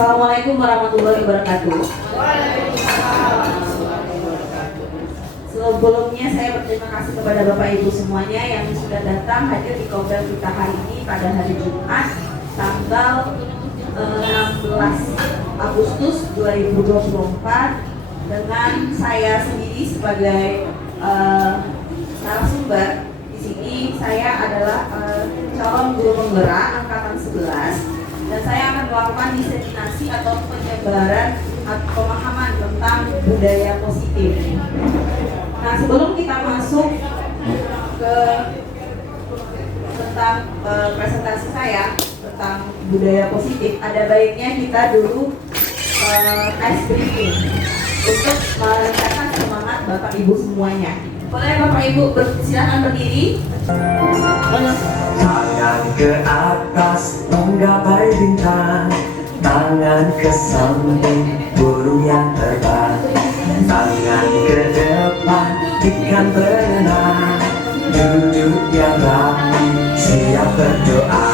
Assalamualaikum warahmatullahi wabarakatuh. Sebelumnya saya berterima kasih kepada Bapak Ibu semuanya yang sudah datang hadir di Kombel kita hari ini pada hari Jumat tanggal 16 Agustus 2024 dengan saya sendiri sebagai narasumber. Di sini saya adalah calon guru penggerak angkatan 11 dan saya akan melakukan diseminasi atau penyebaran pemahaman tentang budaya positif. Nah, sebelum kita masuk ke tentang presentasi saya tentang budaya positif, ada baiknya kita dulu ice briefing untuk meredakan semangat Bapak Ibu semuanya. Boleh Bapak Ibu silakan berdiri. Tangan ke atas menggapai bintang, tangan ke samping burung yang terbang, tangan ke depan ikan berenang, duduk yang rapi siap berdoa.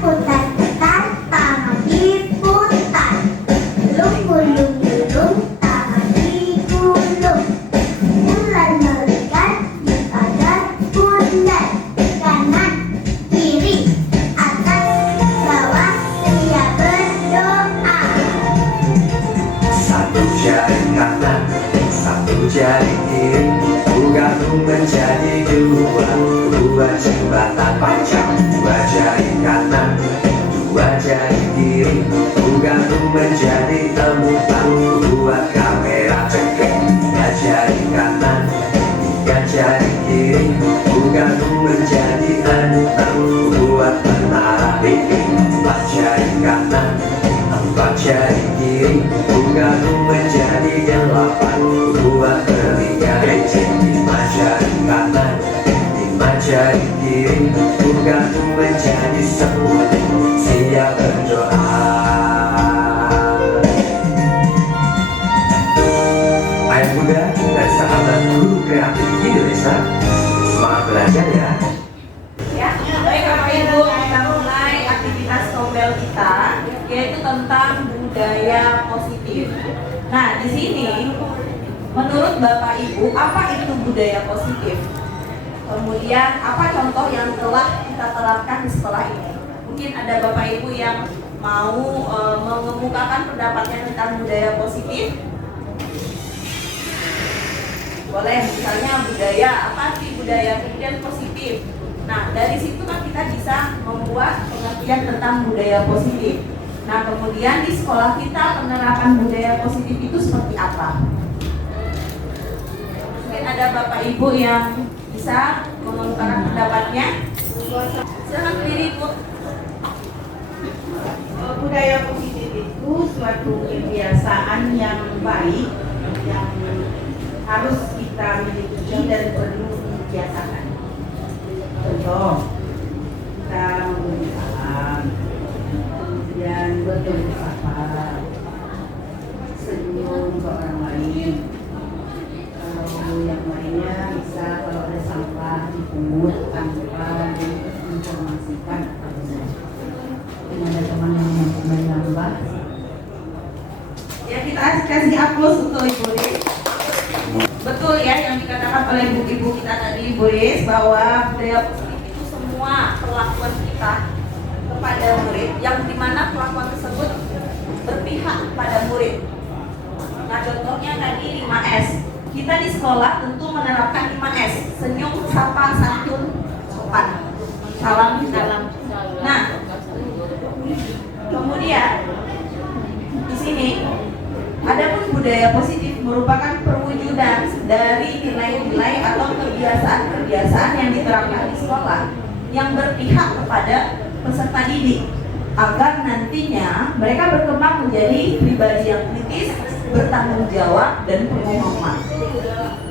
Putar-putar tangan diputar, gulung-gulung tangan digulung, bulan melihat di pagar bundar, kanan kiri atas bawah dia berdoa. Satu jari kanan, satu jari kiri, gabung menjadi dua jembatan panjang. Dua jari kanan, dua jari kiri, gabung menjadi empat. Buat kamera cekek. Tiga jari kanan, tiga jari kiri, gabung menjadi enam. Buat menara bikin. Empat jari kanan, empat jari kiri, gabung menjadi delapan. Buat telinga licin. Lima jari kanan, lima jari kiri, gabung menjadi 10. Siap berdoa. Ayah muda dan sahabat guru kreatif Indonesia, semangat belajar ya. Ya, baik Bapak Ibu, kita mulai aktivitas Kombel kita, yaitu tentang budaya positif. Nah, di sini menurut Bapak Ibu, apa itu budaya positif? Kemudian apa contoh yang telah kita terapkan di sekolah ini? Mungkin ada Bapak Ibu yang mau mengemukakan pendapatnya tentang budaya positif. Boleh, misalnya budaya, apa sih budaya kemudian positif? Nah, dari situ kan kita bisa membuat pengertian tentang budaya positif. Nah, kemudian di sekolah kita penerapan budaya positif itu seperti apa? Mungkin ada Bapak Ibu yang bisa mengemukakan pendapatnya. Silakan berdiri, Bu. Budaya positif itu suatu kebiasaan yang baik yang harus kita miliki dan perlu dibiasakan. Contoh, kita memberi salam, kemudian bertemu sapa, senyum ke orang lain. Kalau yang lainnya bisa kalau ada sampah dipungut tanpa diinformasikan. Ada teman yang mau menambah. Ya, kita kasih aplaus untuk Ibu Riz. Betul ya yang dikatakan oleh ibu-ibu kita tadi, Bu Riz, bahwa budaya positif itu semua perlakuan kita kepada murid, yang dimana perlakuan tersebut berpihak pada murid. Nah, contohnya tadi 5S. Kita di sekolah tentu menerapkan 5S: senyum, sapa, santun, sopan, salam, salam. Nah, kemudian di sini adapun budaya positif merupakan perwujudan dari nilai-nilai atau kebiasaan-kebiasaan yang diterapkan di sekolah yang berpihak kepada peserta didik agar nantinya mereka berkembang menjadi pribadi yang kritis, bertanggung jawab, dan berpengalaman.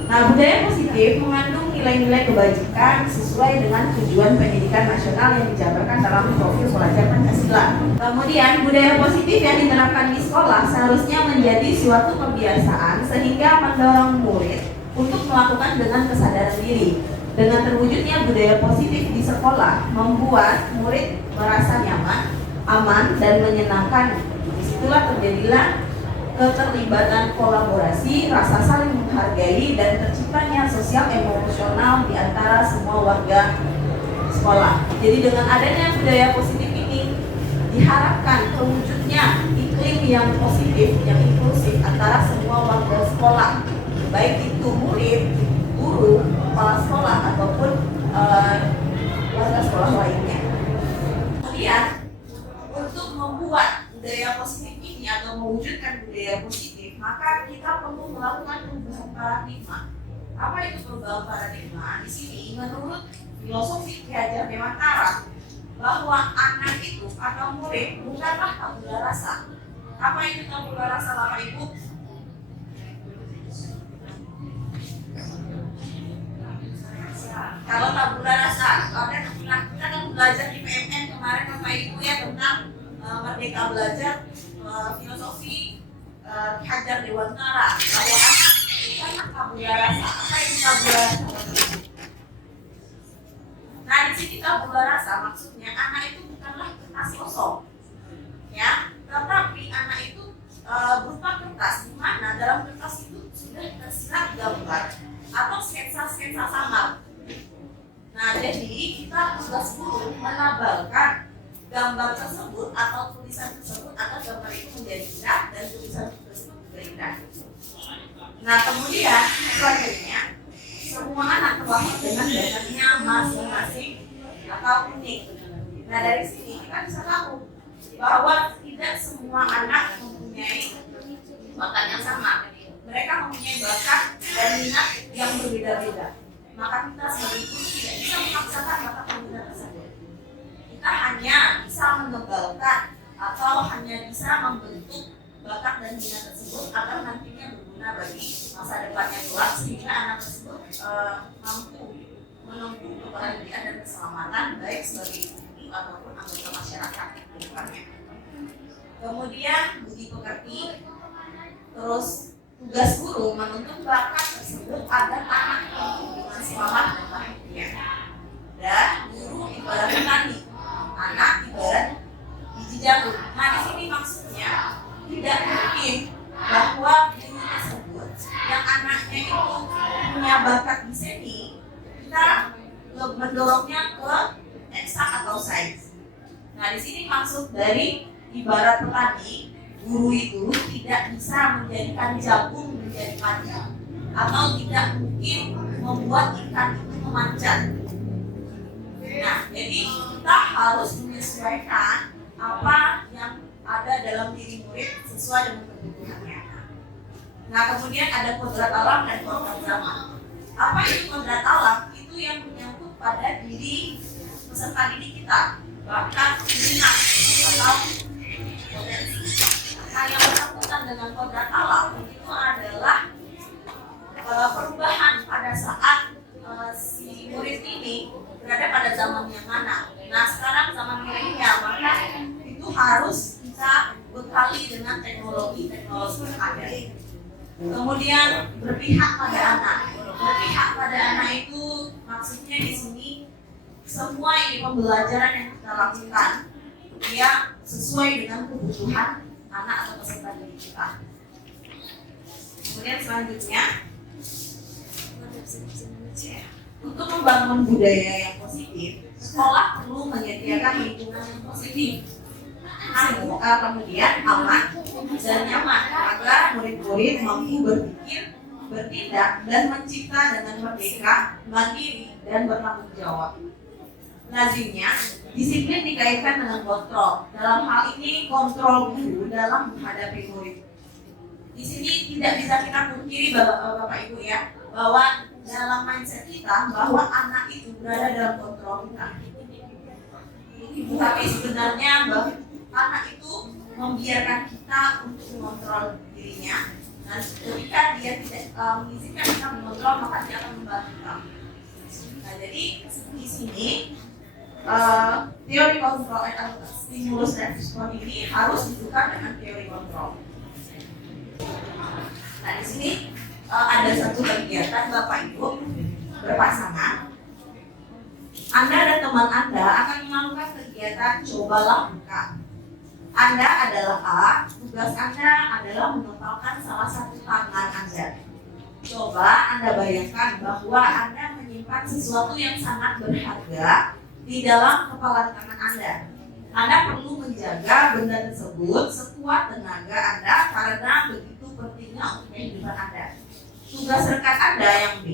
Nah, budaya positif mengandung nilai-nilai kebajikan sesuai dengan tujuan pendidikan nasional yang dijabarkan dalam profil pelajar Pancasila. Kemudian, budaya positif yang diterapkan di sekolah seharusnya menjadi suatu kebiasaan sehingga mendorong murid untuk melakukan dengan kesadaran diri. Dengan terwujudnya budaya positif di sekolah membuat murid merasa nyaman, aman, dan menyenangkan di disitulah terjadilah keterlibatan kolaborasi, rasa saling menghargai, dan terciptanya sosial emosional di antara semua warga sekolah. Jadi dengan adanya budaya positif ini diharapkan terwujudnya iklim yang positif, yang inklusif antara semua warga sekolah, baik itu murid, guru, kepala sekolah ataupun warga sekolah lainnya. Kemudian untuk membuat budaya positif ini atau mewujudkan budaya positif, maka kita perlu melakukan perubahan paradigma. Apa itu perubahan paradigma? Di sini menurut filosofi Ki Hajar Dewantara bahwa anak itu atau murid bukanlah tabula rasa. Apa itu tabula rasa, Bapak Ibu? Kalau tabula rasa, kita kan belajar di PMN kemarin Bapak Ibu ya tentang Merdeka Belajar filosofi Ki Hajar Dewantara bahwa anak bukanlah tabula rasa. Apa itu tabula rasa? Nah, di sini tabula rasa maksudnya anak itu bukanlah kertas kosong, ya, tetapi anak itu berupa kertas di mana dalam kertas itu sudah tersirat gambar atau sketsa-sketsa samar. Nah, jadi kita tugas guru menabalkan gambar tersebut atau tulisan tersebut agar gambar itu menjadi indah dan tulisan tersebut juga indah. Nah, kemudian selanjutnya semua anak terlahir dengan dasarnya masing-masing atau unik. Nah, dari sini kita bisa tahu bahwa tidak semua anak mempunyai bakat yang sama. Mereka mempunyai bakat dan minat yang berbeda-beda. Maka kita sebagai guru tidak bisa memaksakan bakat dan minat tersebut. Kita hanya bisa mengebalkan atau hanya bisa membentuk bakat dan minat tersebut agar nantinya berguna bagi masa depannya kelak, sehingga anak tersebut mampu menempuh kebahagiaan dan keselamatan baik sebagai individu ataupun anggota masyarakat ke depannya. Kemudian budi pekerti, terus tugas guru menuntut bakat tersebut agar anak tumbuh dengan selamat dan bahagia. Dan guru ibarat petani, anak ibarat biji jagung. Nah, di sini maksudnya tidak mungkin bahwa guru tersebut yang anaknya itu punya bakat di seni, kita mendorongnya ke eksak atau sains. Nah, di sini maksud dari ibarat petani, guru itu tidak bisa menjadikan jagung menjadi padi atau tidak mungkin membuat ikan itu memanjat. Nah, jadi kita harus menyesuaikan apa yang ada dalam diri murid sesuai dengan kebutuhannya. Nah, kemudian ada kodrat alam dan kodrat zaman. Apa itu kodrat alam? Itu yang menyangkut pada diri peserta didik kita, bahkan minat atau potensi. Nah, yang bersangkutan dengan kodrat alam itu adalah perubahan pada saat si murid ini berada pada zaman yang mana. Nah, sekarang zaman milenial, maka itu harus kita bekali dengan teknologi yang ada. Kemudian berpihak pada anak. Berpihak pada anak itu maksudnya di sini semua ini pembelajaran yang kita lakukan dia sesuai dengan kebutuhan anak atau peserta didik kita. Kemudian selanjutnya untuk membangun budaya yang positif, sekolah perlu menyediakan lingkungan yang positif, kemudian aman dan nyaman agar murid-murid mampu berpikir, bertindak, dan mencipta dengan merdeka, mandiri, dan bertanggung jawab. Lazimnya, disiplin dikaitkan dengan kontrol. Dalam hal ini, kontrol guru dalam menghadapi murid. Di sini tidak bisa kita pungkiri Bapak Ibu ya, bahwa dalam mindset kita bahwa anak itu berada dalam kontrol kita. Tapi sebenarnya anak itu membiarkan kita untuk mengontrol dirinya, dan ketika dia tidak mengizinkan kita mengontrol, maka dia akan membantu kita. Nah, jadi di sini teori kontrol atau stimulus dan respon ini harus ditukar dengan teori kontrol. Nah, di sini ada satu kegiatan Bapak Ibu berpasangan. Anda dan teman Anda akan melakukan kegiatan cobalah buka. Anda adalah A, tugas Anda adalah mengepalkan salah satu tangan Anda. Coba Anda bayangkan bahwa Anda menyimpan sesuatu yang sangat berharga di dalam kepalan tangan Anda. Anda perlu menjaga benda tersebut sekuat tenaga Anda karena begitu pentingnya untuk kehidupan Anda. Tugas rekan Anda yang B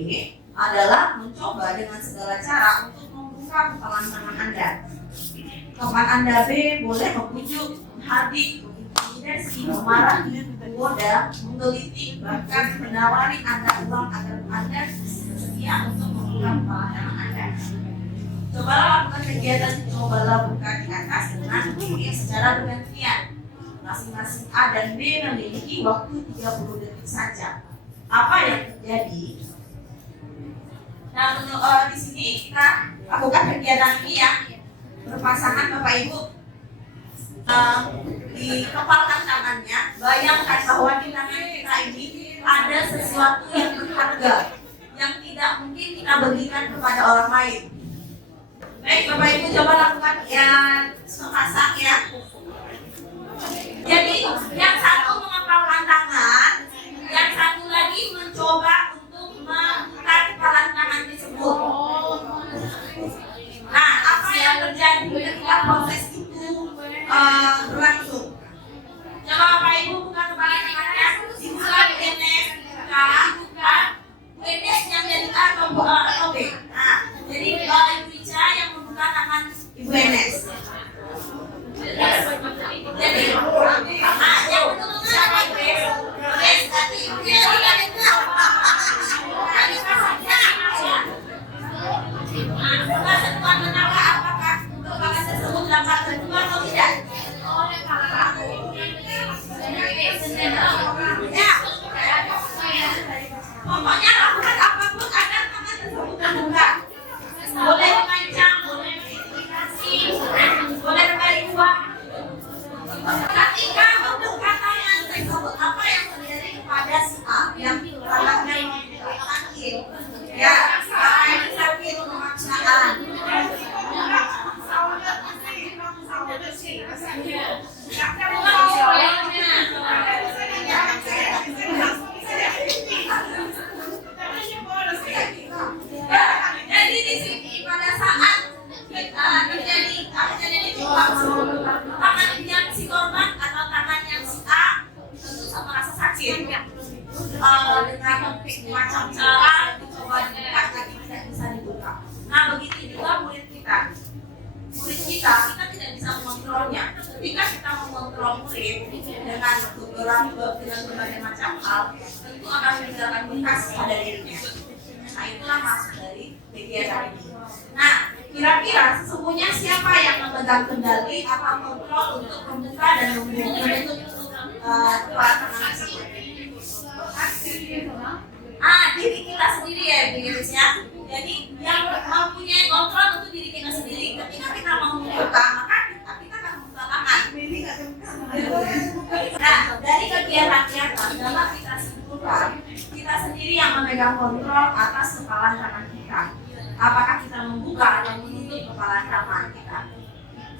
adalah mencoba dengan segala cara untuk membuka kepalan tangan Anda. Teman Anda B boleh membujuk, menghardik, mengintimidasi, memarahi, menggoda, menggelitik, bahkan menawari Anda uang agar Anda bersedia untuk membuka kepalan tangan Anda. Cobalah lakukan kegiatan cobalah buka di atas dengan B secara bergantian. Masing-masing A dan B memiliki waktu 30 detik saja. Apa yang terjadi? Nah, di sini kita lakukan kegiatan ini ya, berpasangan Bapak Ibu. Dikepalkan tangannya, bayangkan bahwa di tangan kita ini ada sesuatu yang berharga yang tidak mungkin kita berikan kepada orang lain. Baik, Bapak Ibu coba lakukan yang sepasang ya. Jadi yang satu mengepalkan tangan, yang satu lagi mencoba untuk membuka kepalan tangan tersebut. Nah, apa yang terjadi ketika proses itu berlangsung? Coba Bapak Ibu buka kepala tangannya, dibuka UNS, buka UNS yang jadi A atau B. Nah, jadi Ibu Ica yang membuka tangan Ibu Enes. Jadi, yang betul siapa Ibu Enes? Tadi Ibu Enes bukan sentuhan tenaga, apakah kepalan tersebut dapat terjual atau tidak? Ya, pokoknya lakukan apapun agar tangan tersebut terbuka. Boleh memancang, boleh mengintimidasi, boleh menarik uang. Ketika membuka tangan tersebut, apa yang terjadi kepada si A yang tangannya sakit? Ya, tangannya sakit pemaksaan. Jadi di sini pada saat terjadi tangan yang si korban atau tangan yang si A tentu merasa sakit. Dengan macam cara dicoba dibuka tapi tidak bisa dibuka. Nah begitu juga murid kita. Murid kita tidak bisa mengontrolnya. Ketika kita mengontrol murid dengan berbagai macam hal, tentu akan meninggalkan bekas pada dirinya. Nah itulah maksud dari kegiatan ini. Nah kira-kira sesungguhnya siapa yang memegang kendali atau kontrol untuk membuka dan membentuk kepalan tangan tersebut? Diri kita sendiri ya Iris ya. Jadi yang mempunyai kontrol untuk diri kita sendiri. Ketika kita mau membuka, maka kita akan membuka tangan. Nah, dari kegiatan yang dapat kita simpulkan, kita sendiri yang memegang kontrol atas kepalan tangan kita. Apakah kita membuka atau menutup kepalan tangan kita?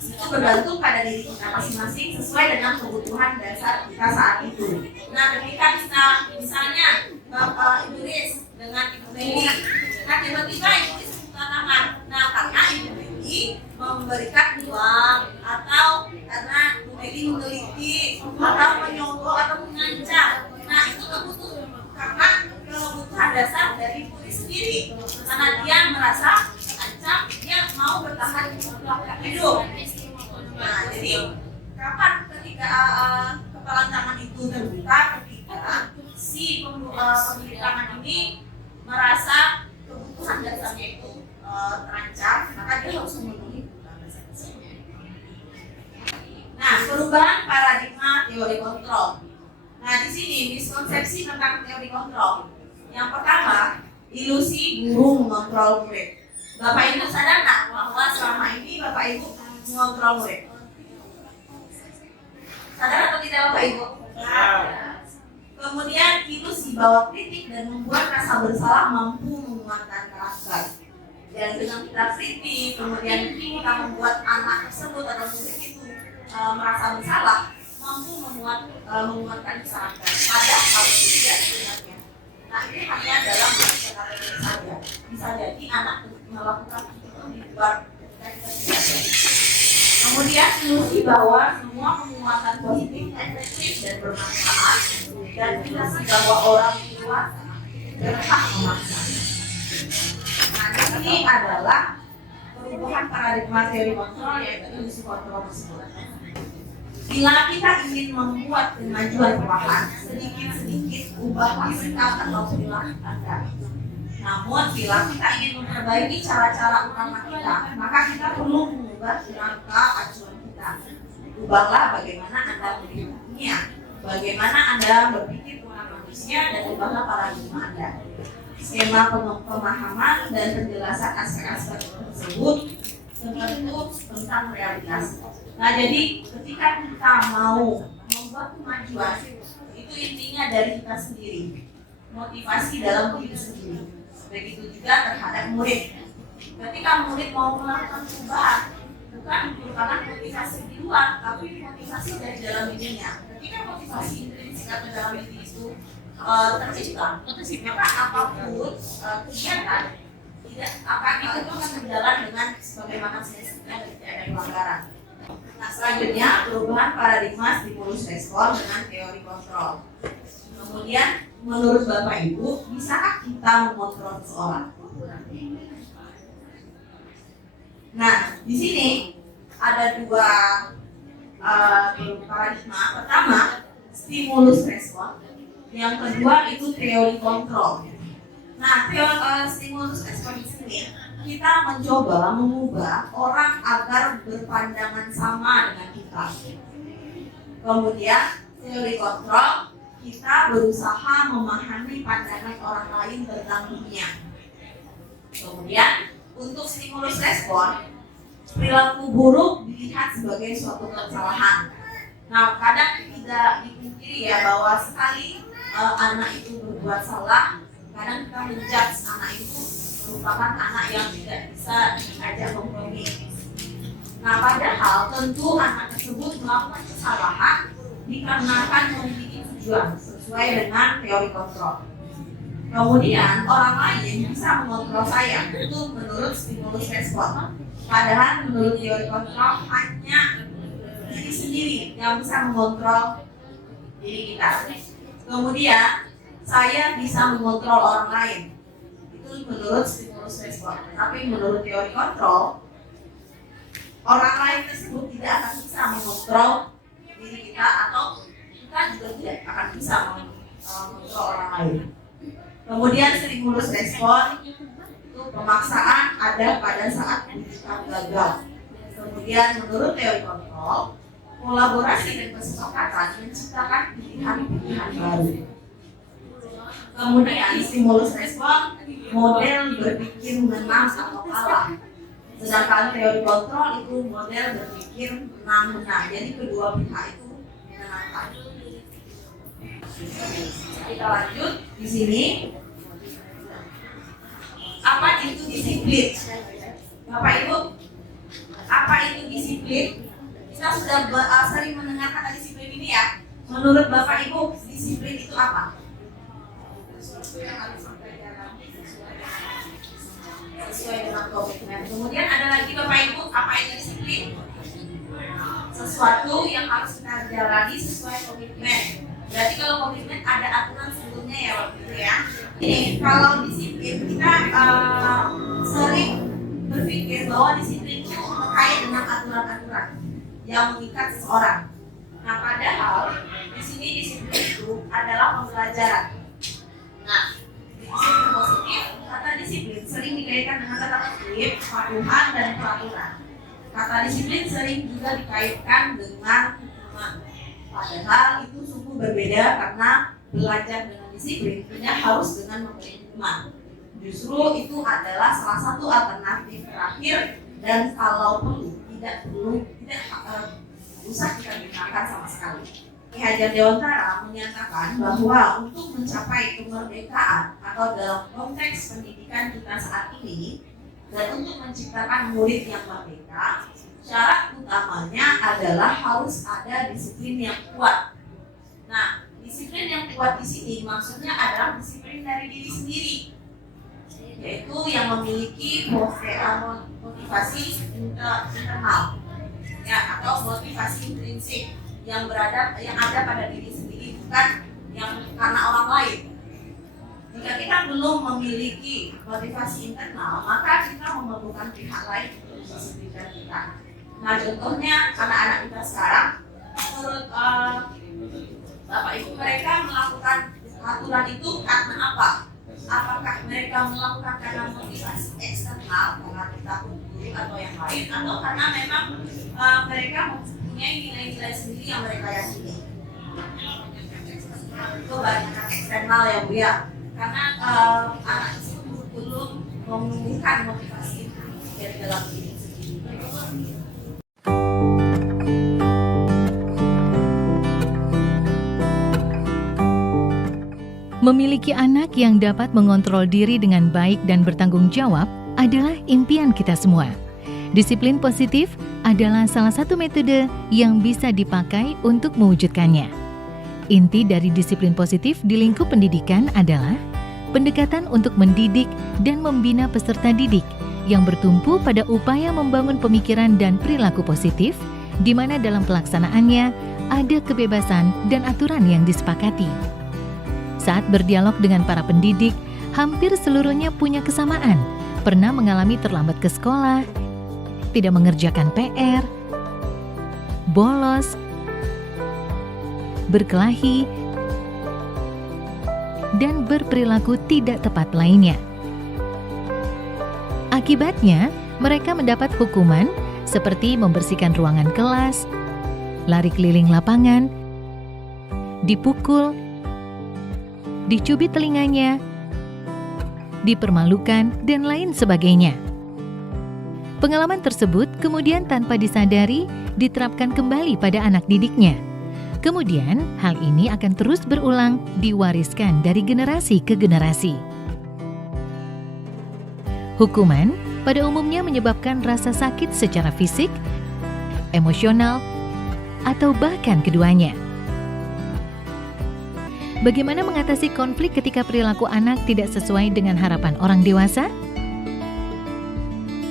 Itu bergantung pada diri kita masing-masing sesuai dengan kebutuhan dasar kita saat itu. Nah, ketika kita misalnya Bapak Ibu Riz dengan Ibu Meli, nah tiba-tiba Ibu Riz membuka tangan. Nah, karena Ibu Meli memberikan uang atau karena Ibu Meli meneliti atau menyogok atau mengancam. Nah, itu kebutuhan karena kebutuhan dasar dari Ibu Riz sendiri. Karena dia merasa terancam, dia mau bertahan hidup. Nah, jadi kapan ketika kepalan tangan itu terbuka ketika si pemilik tangan ini merasa kebutuhan dasarnya itu terancam, maka dia harus memenuhi. Nah, perubahan paradigma teori kontrol. Nah, di sini miskonsepsi tentang teori kontrol. Yang pertama, ilusi guru mengontrol murid. Bapak Ibu sadar nggak bahwa selama ini Bapak Ibu mengontrol murid? Sadar atau tidak Bapak Ibu? Kemudian ilusi bahwa kritik dan membuat rasa bersalah mampu menguatkan karakter. Dan dengan kita kritik, kemudian kita membuat anak tersebut atau murid itu merasa bersalah, mampu menguatkan karakter. Padahal tidak sebenarnya. Nah, ini hanya dalam bahasa karakter saja. Bisa jadi anak melakukan itu di luar konteks. Kemudian ilusi bahwa semua penguatan positif efektif dan bermanfaat, dan ilusi bahwa orang dewasa berhak memaksa. Nah, ini adalah perubahan paradigma teori kontrol, yaitu ilusi kontrol tersebut. Bila kita ingin membuat kemajuan perlahan, sedikit-sedikit ubahlah sikap atau perilaku Anda. Namun, bila kita ingin memperbaiki cara-cara utama kita, maka kita perlu mengubah kerangka acuan kita. Ubahlah bagaimana Anda melihat dunia, bagaimana Anda berpikir tentang manusia, dan ubahlah paradigma Anda. Skema pemahaman dan penjelasan aspek-aspek tersebut tertentu tentang realitas. Nah, jadi ketika kita mau membuat kemajuan, itu intinya dari kita sendiri, motivasi dalam diri sendiri. Begitu juga terhadap murid. Ketika murid mau melakukan perubahan, bukan merupakan motivasi di luar, tapi motivasi dari dalam dirinya. Ketika motivasi intrinsik atau dalam diri itu tercipta, maka apapun kegiatan tidak akan berjalan dengan sebagaimana semestinya dan tidak ada pelanggaran. Nah, selanjutnya perubahan paradigma stimulus respon dengan teori kontrol. Kemudian menurut Bapak Ibu, bisakah kita mengontrol seseorang? Nah, di sini ada dua paradigma. Pertama, stimulus respon. Yang kedua itu teori kontrol. Nah, teori stimulus respon di sini kita mencoba mengubah orang agar berpandangan sama dengan kita. Kemudian teori kontrol, kita berusaha memahami pandangan orang lain tentang dunia. Kemudian untuk stimulus respon, perilaku buruk dilihat sebagai suatu kesalahan. Nah, kadang tidak dipungkiri ya bahwa sekali anak itu berbuat salah, kadang kita menjudge anak itu merupakan anak yang tidak bisa diajak kompromi. Nah, padahal tentu anak tersebut melakukan kesalahan dikarenakan memiliki tujuan sesuai dengan teori kontrol. Kemudian orang lain bisa mengontrol saya itu menurut stimulus respon. Padahal menurut teori kontrol hanya diri sendiri yang bisa mengontrol diri kita. Kemudian saya bisa mengontrol orang lain. Itu menurut stimulus respon. Tapi menurut teori kontrol, orang lain tersebut tidak akan bisa mengontrol diri kita, atau kita juga tidak akan bisa mengontrol orang lain. Kemudian stimulus respon itu pemaksaan ada pada saat kita gagal. Kemudian menurut teori kontrol, kolaborasi dan kesepakatan menciptakan pilihan-pilihan baru. Kemudian stimulus respon, model berpikir menang atau kalah. Sedangkan teori kontrol itu model berpikir menang-menang. Jadi kedua pihak itu menangkan. Kita lanjut di sini. Apa itu disiplin? Bapak Ibu, apa itu disiplin? Kita sudah sering mendengar kata disiplin ini ya. Menurut Bapak Ibu, disiplin itu apa? Sesuai dengan komitmen. Kemudian ada lagi Bapak Ibu, apa itu disiplin? Sesuatu yang harus kita jalani sesuai komitmen. Berarti kalau komitmen ada aturan sebelumnya ya waktu itu ya. Ini kalau disiplin kita sering berpikir bahwa disiplin itu terkait dengan aturan-aturan yang mengikat seseorang. Nah, padahal di sini disiplin itu adalah pembelajaran. Nah, disiplin positif, kata disiplin sering dikaitkan dengan kata tertib, kepatuhan, dan peraturan. Kata disiplin sering juga dikaitkan dengan hukuman. Padahal itu sungguh berbeda, karena belajar dengan disiplin tidak harus dengan memberi hukuman. Justru itu adalah salah satu alternatif terakhir, dan kalau perlu tidak usah kita gunakan sama sekali. Ki Hajar Dewantara menyatakan bahwa untuk mencapai kemerdekaan atau dalam konteks pendidikan kita saat ini, dan untuk menciptakan murid yang merdeka, Syarat utamanya adalah harus ada disiplin yang kuat. Nah, disiplin yang kuat di sini maksudnya adalah disiplin dari diri sendiri, yaitu yang memiliki motivasi internal, ya, atau motivasi intrinsik yang ada pada diri sendiri, bukan yang karena orang lain. Jika kita belum memiliki motivasi internal, maka kita memerlukan pihak lain untuk mendisiplinkan kita. Nah, contohnya anak-anak kita sekarang, menurut Bapak Ibu, mereka melakukan aturan itu karena apa? Apakah mereka melakukan karena motivasi eksternal, karena kita guru atau yang lain, atau karena memang mereka mempunyai nilai-nilai sendiri yang mereka yakini? Itu banyak eksternal ya Bu ya, karena anak itu belum menemukan motivasi dari dalam diri sendiri. Memiliki anak yang dapat mengontrol diri dengan baik dan bertanggung jawab adalah impian kita semua. Disiplin positif adalah salah satu metode yang bisa dipakai untuk mewujudkannya. Inti dari disiplin positif di lingkup pendidikan adalah pendekatan untuk mendidik dan membina peserta didik yang bertumpu pada upaya membangun pemikiran dan perilaku positif, di mana dalam pelaksanaannya ada kebebasan dan aturan yang disepakati. Saat berdialog dengan para pendidik, hampir seluruhnya punya kesamaan, pernah mengalami terlambat ke sekolah, tidak mengerjakan PR, bolos, berkelahi, dan berperilaku tidak tepat lainnya. Akibatnya, mereka mendapat hukuman seperti membersihkan ruangan kelas, lari keliling lapangan, dipukul, dicubit telinganya, dipermalukan, dan lain sebagainya. Pengalaman tersebut kemudian tanpa disadari diterapkan kembali pada anak didiknya. Kemudian, hal ini akan terus berulang, diwariskan dari generasi ke generasi. Hukuman pada umumnya menyebabkan rasa sakit secara fisik, emosional, atau bahkan keduanya. Bagaimana mengatasi konflik ketika perilaku anak tidak sesuai dengan harapan orang dewasa?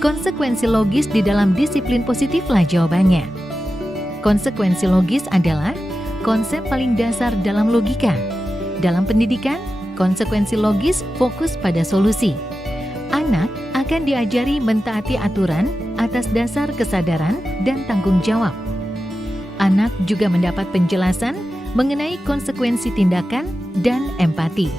Konsekuensi logis di dalam disiplin positiflah jawabannya. Konsekuensi logis adalah konsep paling dasar dalam logika. Dalam pendidikan, konsekuensi logis fokus pada solusi. Anak akan diajari mentaati aturan atas dasar kesadaran dan tanggung jawab. Anak juga mendapat penjelasan mengenai konsekuensi tindakan dan empati.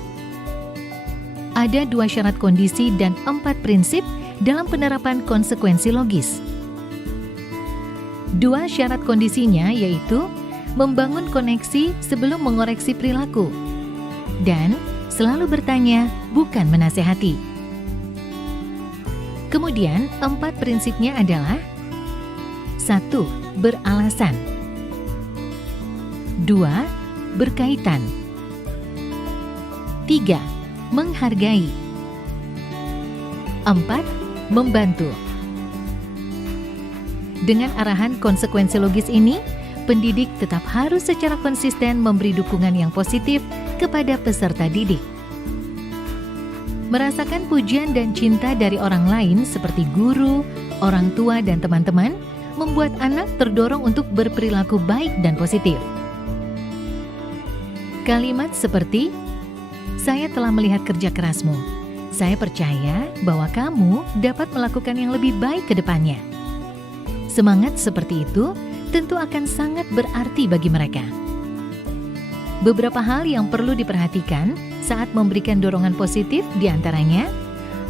Ada 2 syarat kondisi dan 4 prinsip dalam penerapan konsekuensi logis. 2 syarat kondisinya yaitu membangun koneksi sebelum mengoreksi perilaku dan selalu bertanya, bukan menasehati. Kemudian 4 prinsipnya adalah 1. Beralasan, 2. Berkaitan, 3. Menghargai, 4. Membantu. Dengan arahan konsekuensi logis ini, pendidik tetap harus secara konsisten memberi dukungan yang positif kepada peserta didik. Merasakan pujian dan cinta dari orang lain seperti guru, orang tua, dan teman-teman membuat anak terdorong untuk berperilaku baik dan positif. Kalimat seperti, "Saya telah melihat kerja kerasmu. Saya percaya bahwa kamu dapat melakukan yang lebih baik ke depannya." Semangat seperti itu tentu akan sangat berarti bagi mereka. Beberapa hal yang perlu diperhatikan saat memberikan dorongan positif diantaranya,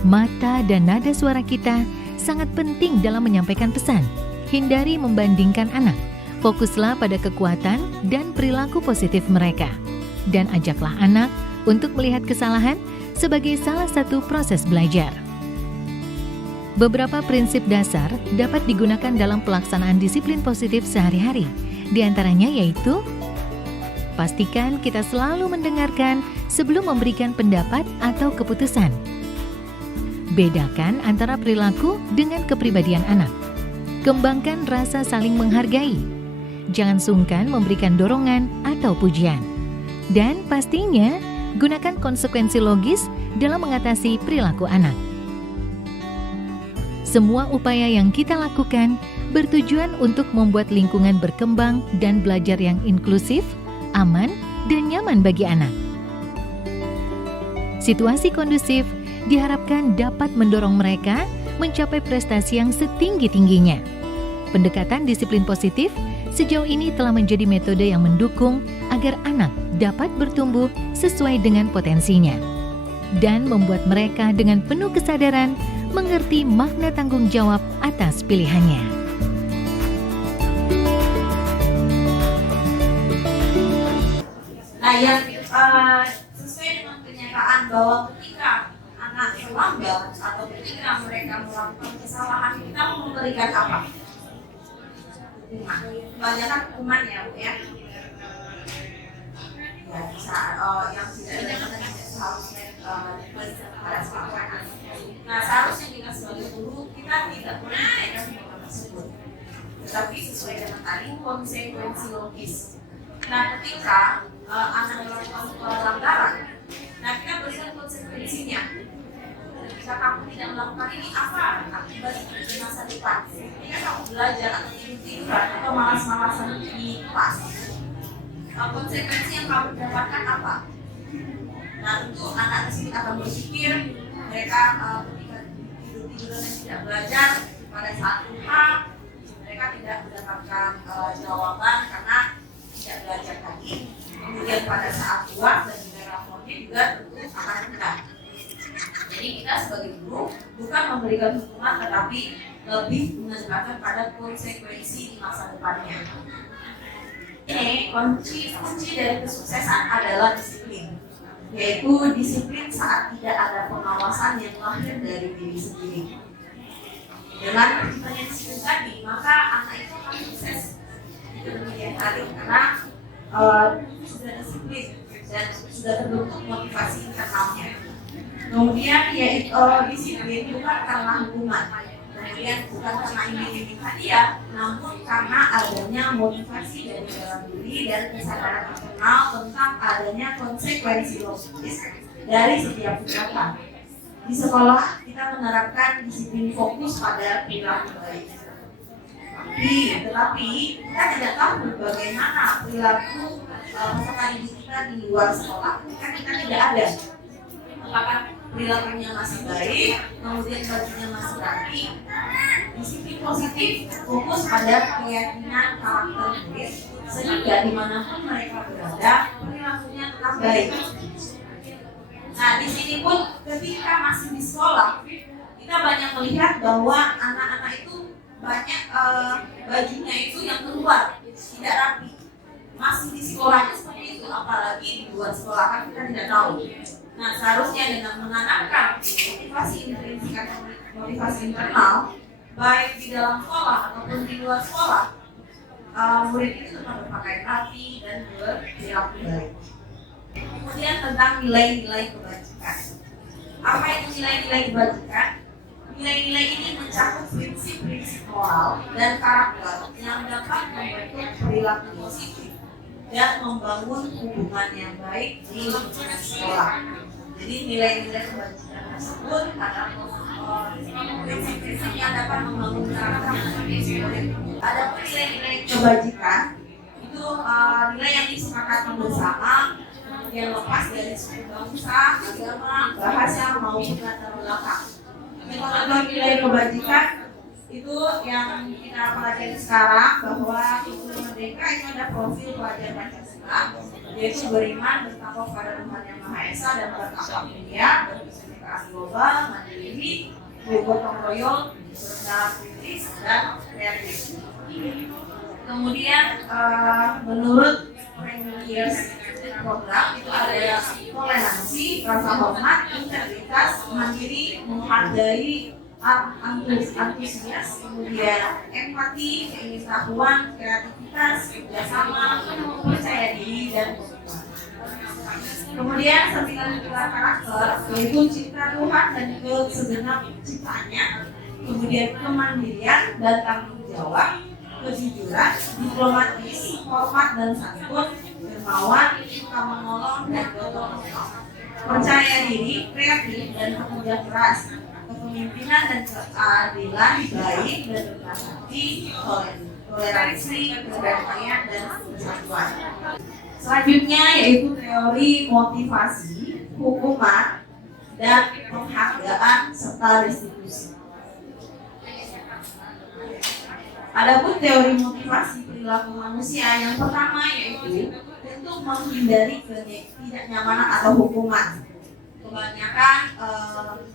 mata dan nada suara kita sangat penting dalam menyampaikan pesan. Hindari membandingkan anak, fokuslah pada kekuatan dan perilaku positif mereka. Dan ajaklah anak untuk melihat kesalahan sebagai salah satu proses belajar. Beberapa prinsip dasar dapat digunakan dalam pelaksanaan disiplin positif sehari-hari. Di antaranya yaitu, pastikan kita selalu mendengarkan sebelum memberikan pendapat atau keputusan. Bedakan antara perilaku dengan kepribadian anak. Kembangkan rasa saling menghargai. Jangan sungkan memberikan dorongan atau pujian. Dan pastinya, gunakan konsekuensi logis dalam mengatasi perilaku anak. Semua upaya yang kita lakukan bertujuan untuk membuat lingkungan berkembang dan belajar yang inklusif, aman, dan nyaman bagi anak. Situasi kondusif diharapkan dapat mendorong mereka mencapai prestasi yang setinggi-tingginya. Pendekatan disiplin positif sejauh ini telah menjadi metode yang mendukung agar anak dapat bertumbuh sesuai dengan potensinya dan membuat mereka dengan penuh kesadaran mengerti makna tanggung jawab atas pilihannya. Nah, yang sesuai dengan kenyataan bahwa ketika anak yang lambat atau ketika mereka melakukan kesalahan, kita mau memberikan apa? Hukuman. Kebanyakan hukuman ya, Bu ya. Ya, bisa yang tidak seharusnya pada sekolah. Nah, seharusnya kita sebagai guru kita tidak boleh memberikan hukuman tersebut, tetapi sesuai dengan tadi konsekuensi logis. Nah, ketika anak melakukan pelanggaran, nah kita berikan konsekuensinya. Ketika kamu tidak melakukan ini, apa akibat di masa depan? Ketika kamu belajar atau tidur-tiduran atau malas-malasan di kelas, konsekuensi yang kamu dapatkan apa? Nah, tentu anak tersebut akan berpikir mereka ketika tidur-tiduran dan tidak belajar pada saat duha, mereka tidak mendapatkan jawaban karena tidak belajar lagi. Kemudian pada saat luar dan juga rapornya juga tentu akan rendah. Jadi kita sebagai guru bukan memberikan hukuman, tetapi lebih menekankan pada konsekuensi di masa depannya. Ini kunci dari kesuksesan adalah disiplin, yaitu disiplin saat tidak ada pengawasan yang lahir dari diri sendiri. Dengan terciptanya disiplin tadi, maka anak itu akan sukses di kemudian hari karena sudah disiplin dan sudah terbentuk motivasi internalnya. Kemudian yaitu disiplin bukan karena hukuman, kemudian bukan karena iming-iming hadiah, namun karena adanya motivasi dari dalam diri dan kesadaran internal tentang adanya konsekuensi logis dari setiap tindakan. Di sekolah kita menerapkan disiplin fokus pada perilaku baik. Tetapi kita tidak tahu bagaimana perilaku peserta didik kita di luar sekolah. Kan kita tidak ada. Apakah perilakunya masih baik, kemudian bajunya masih rapi. Disiplin positif fokus pada keyakinan karakter murid, sehingga dimanapun mereka berada, perilakunya tetap baik. Nah, di sini pun ketika masih di sekolah, kita banyak melihat bahwa anak-anak itu banyak bajunya itu yang keluar, tidak rapi. Masih di sekolahnya seperti itu, apalagi di luar sekolah kan kita tidak tahu. Nah, seharusnya dengan menanamkan motivasi intrinsik atau motivasi internal, baik di dalam sekolah ataupun di luar sekolah, murid itu tetap berpakaian rapi dan berperilaku baik. Kemudian tentang nilai-nilai kebajikan. Apa itu nilai-nilai kebajikan? Nilai-nilai ini mencakup prinsip-prinsip moral dan karakter yang dapat membentuk perilaku positif dan membangun hubungan yang baik di lingkungan sekolah. Jadi nilai-nilai kebajikan tersebut adalah prinsip-prinsip yang dapat membangun karakter murid. Adapun nilai-nilai kebajikan itu nilai yang disepakati bersama, yang lepas dari suku bangsa, agama, bahasa maupun latar belakang. Kalau nilai kebajikan itu yang kita pelajari sekarang, bahwa kurikulum Merdeka itu ada profil pelajar Pancasila, yaitu beriman, bertakwa pada Tuhan Yang Maha Esa dan bertakwa mulia, berbismillah global, mandiri, bergotong royong, berusaha kritis dan kreatif. Kemudian menurut Years program itu ada toleransi, rasa hormat, integritas, mandiri, menghargai, antusias, kemudian empati, keingin-tahuan, kreativitas, kerjasama, percaya diri, dan kemudian 9 pilar karakter, yaitu cinta Tuhan dan kesegenap ciptaannya, kemudian kemandirian dan tanggung jawab, kejujuran, diplomatis, hormat dan santun, dermawan, suka menolong dan gotong royong, percaya diri, kreatif dan pekerja keras, kepemimpinan dan keadilan, baik dan rendah hati, toleransi, kedamaian dan persatuan. Selanjutnya yaitu teori motivasi, hukuman, dan penghargaan serta restitusi. Adapun teori motivasi perilaku manusia yang pertama yaitu untuk menghindari ketidaknyamanan atau hukuman. Kebanyakan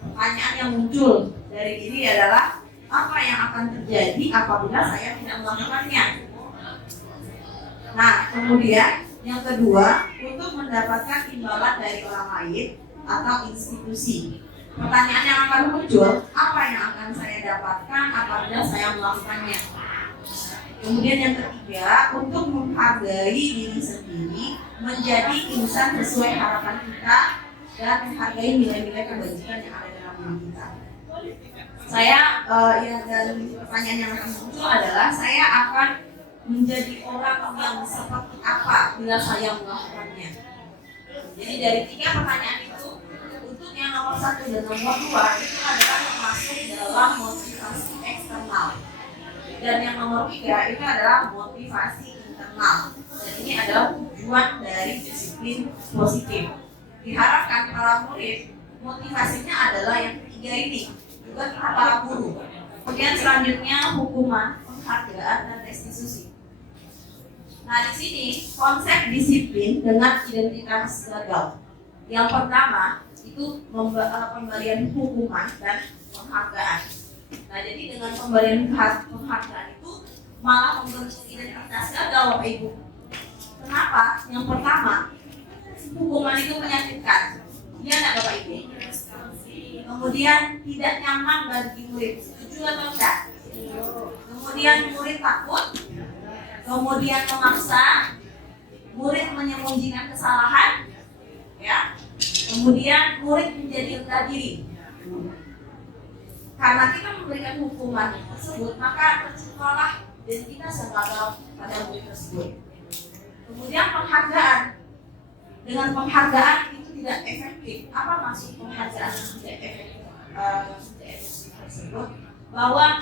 pertanyaan yang muncul dari diri adalah apa yang akan terjadi apabila saya tidak melakukannya. Nah, kemudian yang kedua, untuk mendapatkan imbalan dari orang lain atau institusi. Pertanyaan yang akan muncul, apa yang akan saya dapatkan apabila saya melakukannya? Kemudian yang ketiga, untuk menghargai diri sendiri, menjadi insan sesuai harapan kita dan menghargai nilai-nilai kebajikan yang ada dalam diri kita. Dan pertanyaan yang akan muncul adalah saya akan menjadi orang yang seperti apa bila saya melakukannya. Jadi dari 3 pertanyaan itu, untuk yang nomor 1 dan nomor 2 itu adalah termasuk dalam motivasi eksternal. Dan yang nomor 3 itu adalah motivasi internal. Dan ini adalah tujuan dari disiplin positif. Diharapkan para murid motivasinya adalah yang ketiga ini, juga para guru. Kemudian selanjutnya hukuman, penghargaan dan restitusi. Nah, di sini konsep disiplin dengan identitas gagal. Yang pertama itu pemberian hukuman dan penghargaan. Nah, jadi dengan pemberian penghargaan itu malah membentuk identitas gagal, Bapak Ibu. Kenapa? Yang pertama, hukuman itu menyakitkan. Iya enggak, Bapak Ibu? Kemudian tidak nyaman bagi murid. Setuju atau enggak? Kemudian murid takut. Kemudian memaksa. Murid menyembunyikan kesalahan. Ya. Kemudian murid menjadi rendah diri. Karena kita memberikan hukuman tersebut, maka terciptalah identitas yang gagal pada murid tersebut. Kemudian penghargaan. Dengan penghargaan itu tidak efektif. Apa maksud penghargaan yang tidak efektif? Tersebut bahwa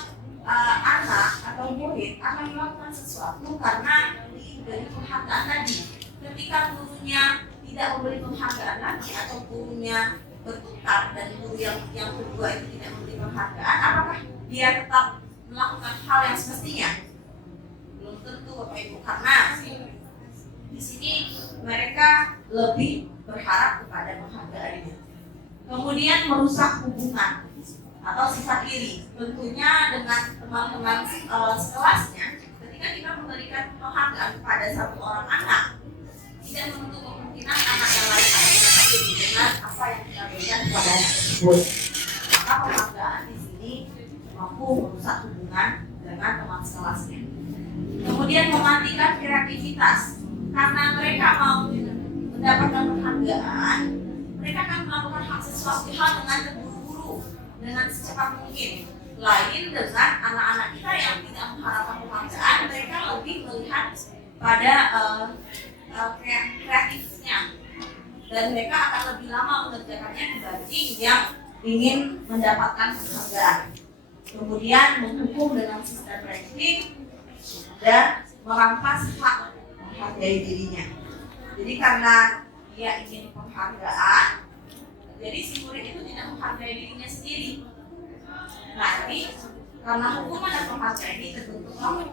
anak atau murid akan melakukan sesuatu karena diberi penghargaan tadi. Ketika gurunya tidak memberi penghargaan lagi atau gurunya bertukar dan guru yang kedua itu tidak memberi penghargaan, apakah dia tetap melakukan hal yang semestinya? Belum tentu, Bapak Ibu, karena di sini mereka lebih berharap kepada penghargaan ini. Kemudian merusak hubungan atau sifat iri, tentunya dengan teman-teman sekelasnya. Ketika kita memberikan penghargaan kepada satu orang anak, tidak menutup kemungkinan anak yang lain akan merasa iri dengan apa yang kita berikan kepada anak tersebut. Maka penghargaan di sini mampu merusak hubungan dengan teman sekelasnya. Kemudian mematikan kreativitas, karena mereka mau mendapatkan penghargaan, mereka akan melakukan sesuatu hal dengan terburu-buru, dengan secepat mungkin. Lain dengan anak-anak kita yang tidak mengharapkan penghargaan, mereka lebih melihat pada kreatifnya, dan mereka akan lebih lama mengerjakannya dibanding yang ingin mendapatkan penghargaan. Kemudian menghukum dengan sistem ranking dan merampas hak menghargai dirinya. Jadi karena dia ingin penghargaan, jadi si murid itu tidak menghargai dirinya sendiri. Nanti karena hukuman dan penghargaan ini terbentuklah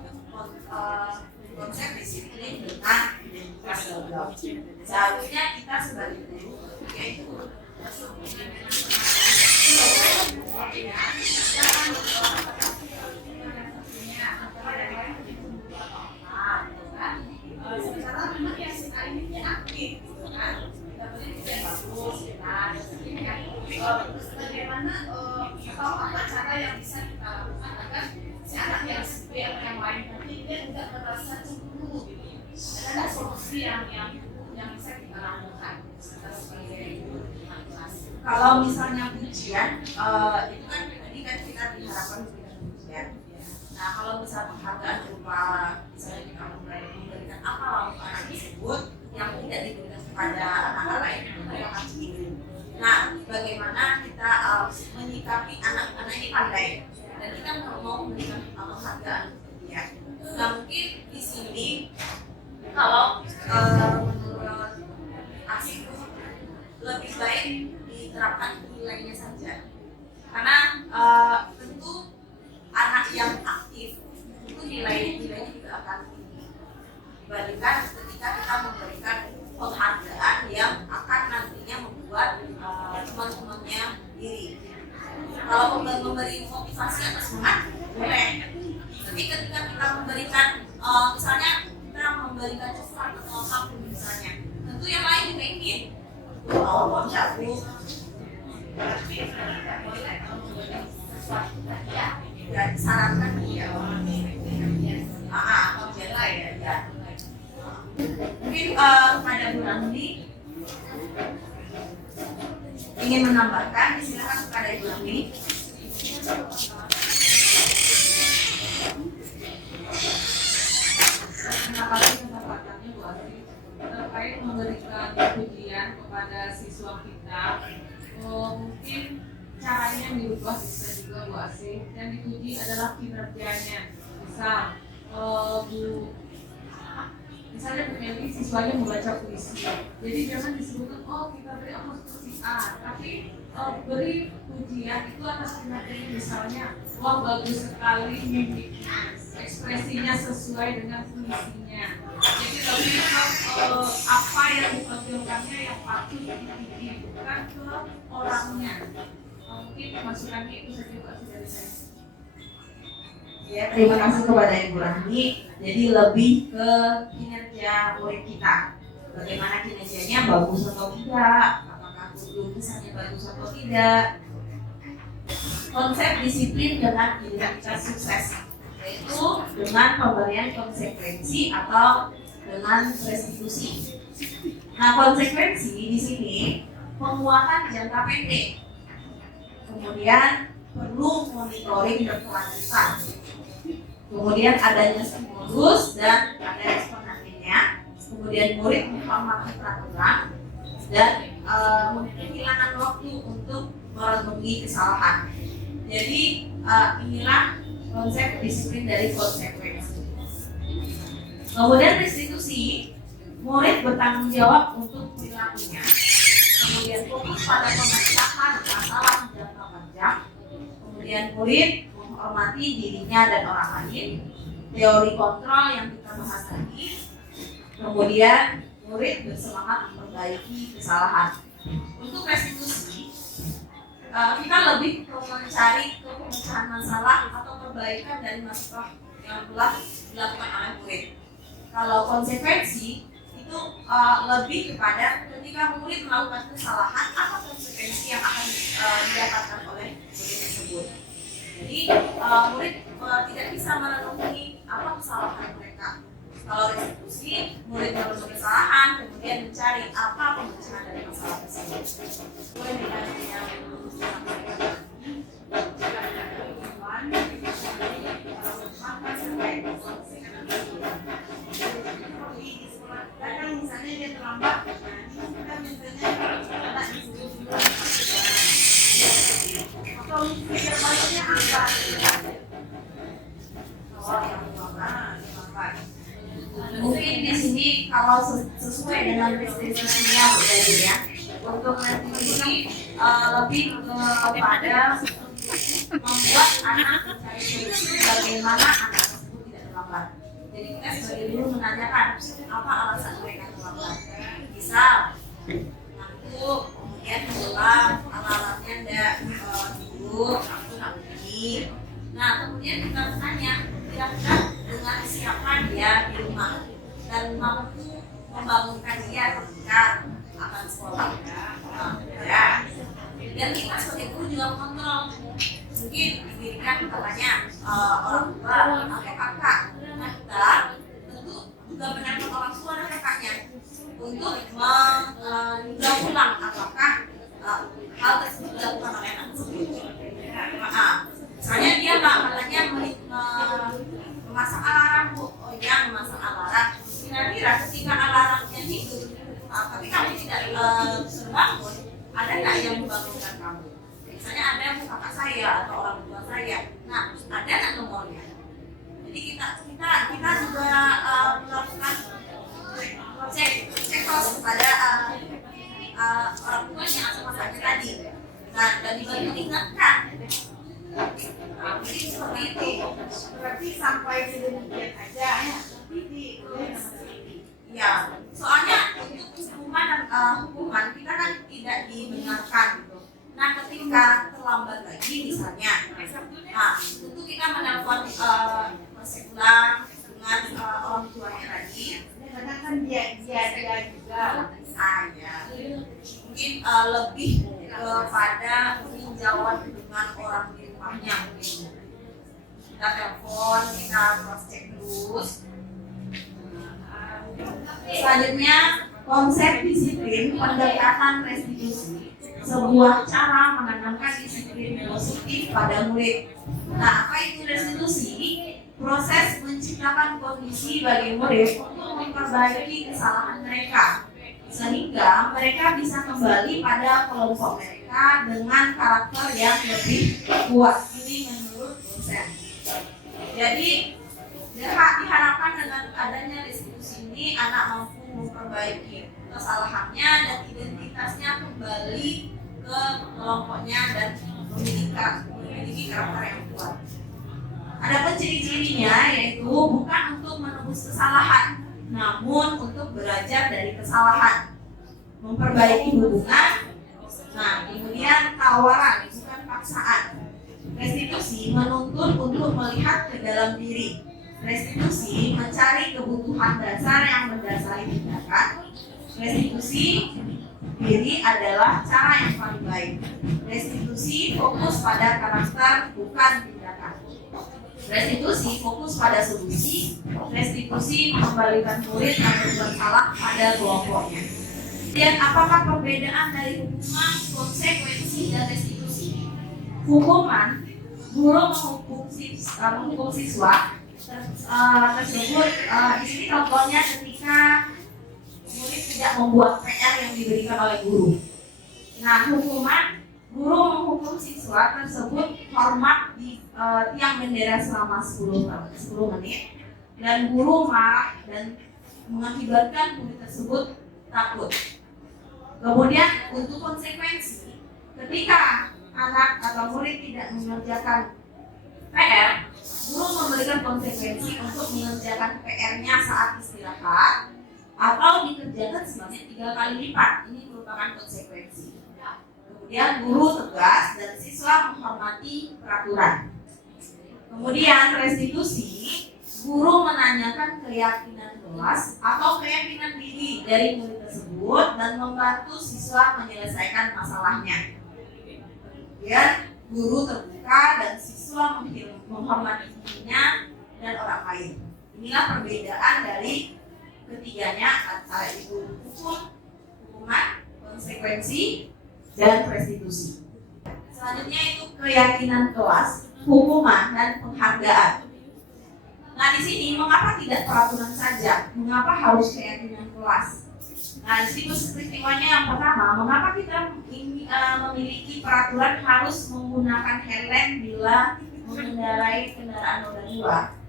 konsep disiplin dengan identitas gagal. Seharusnya kita sebagai guru yaitu secara memang ya si ini aktif, kan? Kita beri yang bagus, terus bagaimana atau apa cara yang bisa kita lakukan agar si anak yang lain nanti dia tidak merasa cemburu gitu. Ada solusi yang bisa kita lakukan sebagai guru kelas. Kalau misalnya pujian itu kan tadi kan kita kita diharapkan memberikan pujian. Nah, kalau misal penghargaan berupa misalnya kita memberikan apa lalu anak tersebut yang tidak diberikan kepada anak lain, mereka pasti ingin. Nah, bagaimana kita menyikapi anak-anak ini pandai dan kita mau memberikan penghargaan ya. Nah, mungkin di sini kalau menurut Asik lebih baik diterapkan nilainya saja, karena tentu anak yang aktif itu nilainya juga akan tinggi dibandingkan ketika kita memberikan penghargaan yang akan nantinya membuat teman-temannya iri. Kalau memberi motivasi atau semangat boleh, tapi ketika kita memberikan misalnya kita memberikan coklat atau apapun misalnya, tentu yang lain juga ingin jago ya disarankan dia atau jela ya. Mungkin kepada Bu Ramli ingin menambahkan, silakan kepada Ibu Ramli. Terima kasih kesempatannya Bu Asri terkait memberikan pujian kepada siswa kita. Mungkin caranya dirubah bisa juga Bu Asri, yang dipuji adalah kinerjanya. Misalnya Bu Meli siswanya membaca puisi, jadi jangan disebutkan kita beri seperti A, tapi beri pujian itu atas kinerjanya. Misalnya bagus sekali mimiknya, ekspresinya sesuai dengan puisinya. Jadi lebih apa yang ditonjolkannya yang patut dipuji, bukan ke orangnya. Mungkin masukannya itu saja Bu Asri dari saya. Ya, terima kasih kepada Ibu Rahmi. Jadi lebih ke kinerja murid kita. Bagaimana kinerjanya, bagus atau tidak, apakah lukisannya bagus atau tidak. Konsep disiplin dengan identitas sukses, yaitu dengan pemberian konsekuensi atau dengan restitusi. Nah, konsekuensi di sini penguatan jangka pendek. Kemudian perlu monitoring berkelanjutan. Kemudian adanya stimulus dan ada respon nantinya. Kemudian murid memahami peraturan dan kehilangan waktu untuk merenungi kesalahan. Jadi inilah konsep disiplin dari konsekuensi. Kemudian restitusi, murid bertanggung jawab untuk perilakunya. Kemudian fokus pada pemecahan masalah jangka panjang. Kemudian murid menghormati dirinya dan orang lain. Teori kontrol yang kita bahas tadi. Kemudian murid bersemangat memperbaiki kesalahan. Untuk restitusi, kita lebih mencari pemecahan masalah atau perbaikan dari masalah yang telah dilakukan oleh murid. Kalau konsekuensi itu lebih kepada ketika murid melakukan kesalahan, apa konsekuensi yang akan didapatkan oleh murid tersebut. Jadi murid tidak bisa merenungi apa kesalahan mereka. Kalau restitusi, murid merenungi kesalahan, kemudian mencari apa pemecahan dari masalah tersebut. Boleh dikasih yang kadang misalnya dia terlambat, kita biasanya anak disuruh atau mikir baliknya apa? Yang lambat. Mungkin di sini kalau sesuai dengan restitusinya berarti ya. Untuk restitusi lebih kepada membuat anak mencari solusi bagaimana anak tersebut tidak terlambat. Jadi kita sebagai guru menanyakan apa alasan mereka terlambat. Misal ngantuk, kemudian pulang, alarmnya tidak tidur, aku nggak pergi. Nah kemudian kita tanya kira-kira dengan siapa dia di rumah dan mampu membangunkan dia ketika akan sekolah. Ya. Dan kita sebagai guru juga mengontrol. Mungkin didirikan katanya orang tua atau kakak. Nah kita tentu juga menanyakan orang tua dan kakaknya untuk meninjau ulang apakah hal tersebut dilakukan oleh anak tersebut. Misalnya nggak yang membangunkan kamu? Misalnya ada kakak saya atau orang tua saya. Nah, ada nggak nomornya? Jadi kita juga melakukan cek kos kepada orang tuanya atau kakaknya tadi. Nah, dan dibantu ingatkan. Nah, jadi seperti itu. Berarti sampai sedemikian aja ya. Ya, soalnya untuk hukuman kita kan tidak dibenarkan gitu. Nah, ketika terlambat lagi misalnya, nah tentu kita menelpon persekular dengan orang tuanya tadi. Karena kan dia juga. Saya mungkin lebih kepada peninjauan dengan orang di rumahnya mungkin. Kita telepon, kita cross check terus. Selanjutnya, konsep disiplin pendekatan restitusi, sebuah cara menanamkan disiplin positif pada murid. Nah, apa itu restitusi? Proses menciptakan kondisi bagi murid untuk memperbaiki kesalahan mereka, sehingga mereka bisa kembali pada kelompok mereka dengan karakter yang lebih kuat. Ini menurut dosen. Jadi diharapkan dengan adanya restitusi ini anak mampu memperbaiki kesalahannya dan identitasnya kembali ke kelompoknya dan memiliki karakter yang kuat. Ada ciri-cirinya yaitu bukan untuk menebus kesalahan, namun untuk belajar dari kesalahan, memperbaiki hubungan. Nah, kemudian tawaran bukan paksaan. Restitusi menuntut untuk melihat ke dalam diri. Restitusi mencari kebutuhan dasar yang mendasari tindakan. Restitusi diri adalah cara yang paling baik. Restitusi fokus pada karakter bukan tindakan. Restitusi fokus pada solusi. Restitusi mengembalikan murid yang berbuat salah pada kelompoknya. Dan apakah perbedaan dari hukuman, konsekuensi, dan restitusi? Hukuman, guru menghukum siswa tersebut. Di sini contohnya ketika murid tidak membuat PR yang diberikan oleh guru. Nah, hukuman, guru menghukum siswa tersebut hormat di tiang bendera selama 10 menit, dan guru marah dan mengakibatkan murid tersebut takut. Kemudian untuk konsekuensi, ketika anak atau murid tidak mengerjakan PR, guru memberikan konsekuensi untuk mengerjakan PR-nya saat istirahat atau dikerjakan sebanyak 3 kali lipat. Ini merupakan konsekuensi. Kemudian guru tegas dan siswa menghormati peraturan. Kemudian restitusi, guru menanyakan keyakinan kelas atau keyakinan diri dari murid tersebut dan membantu siswa menyelesaikan masalahnya. Kemudian guru terbuka dan siswa menghormati dirinya dan orang lain. Inilah perbedaan dari ketiganya, antara itu hukuman, konsekuensi, dan restitusi. Selanjutnya itu keyakinan kelas, hukuman, dan penghargaan. Nah, di sini mengapa tidak peraturan saja? Mengapa harus keyakinan kelas? Nah, di situ peristiwanya yang pertama, mengapa kita memiliki peraturan harus menggunakan helm bila mengendarai kendaraan roda 2?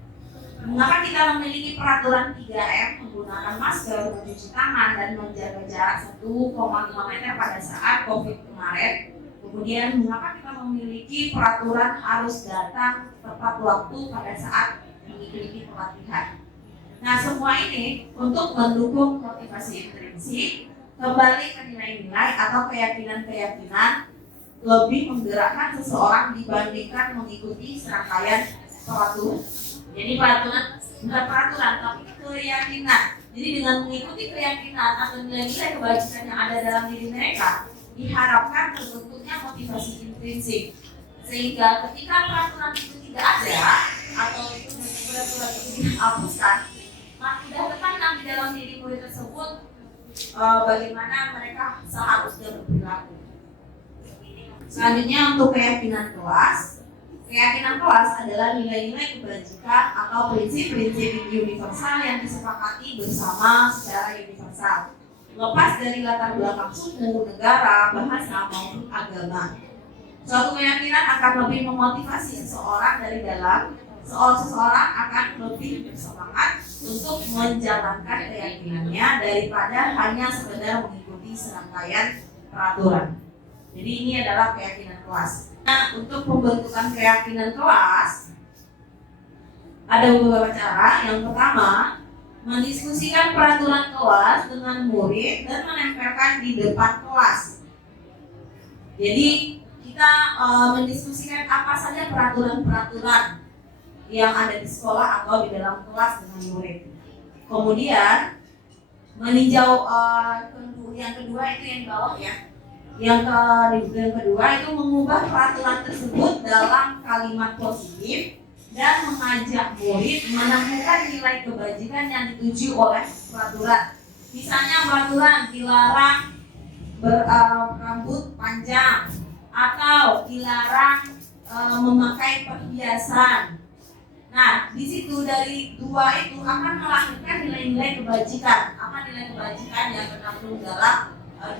Mengapa kita memiliki peraturan 3M, menggunakan masker, mencuci tangan, dan menjaga jarak 1,5 meter pada saat COVID kemarin? Kemudian, mengapa kita memiliki peraturan harus datang tepat waktu pada saat mengikuti pelatihan? Nah, semua ini untuk mendukung motivasi intrinsik, kembali ke nilai-nilai atau keyakinan-keyakinan, lebih menggerakkan seseorang dibandingkan mengikuti serangkaian peraturan. Jadi peraturan bukan peraturan, tapi keyakinan. Jadi dengan mengikuti keyakinan atau nilai-nilai kebajikan yang ada dalam diri mereka, diharapkan terbentuknya motivasi intrinsik. Sehingga ketika peraturan itu tidak ada atau peraturan itu dihapuskan, maka sudah tertanam di dalam diri murid tersebut bagaimana mereka seharusnya berperilaku. Selanjutnya untuk keyakinan kelas. Keyakinan kelas adalah nilai-nilai kebajikan atau prinsip-prinsip universal yang disepakati bersama secara universal. lepas dari latar belakang suku, negara, bahasa, maupun agama. Suatu keyakinan akan lebih memotivasi seseorang dari dalam, seseorang akan lebih bersemangat untuk menjalankan keyakinannya daripada hanya sekedar mengikuti serangkaian peraturan. Jadi ini adalah keyakinan kelas. Nah, untuk pembentukan keyakinan kelas ada beberapa cara. Yang pertama, mendiskusikan peraturan kelas dengan murid dan menempelkan di depan kelas. Jadi kita mendiskusikan apa saja peraturan-peraturan yang ada di sekolah atau di dalam kelas dengan murid. Kemudian meninjau yang kedua itu yang di bawah ya. Yang kedua itu mengubah peraturan tersebut dalam kalimat positif dan mengajak murid menemukan nilai kebajikan yang dituju oleh peraturan. Misalnya peraturan dilarang berambut panjang atau dilarang memakai perhiasan. Nah, di situ dari dua itu akan melahirkan nilai-nilai kebajikan. Apa nilai kebajikan yang terkandung dalam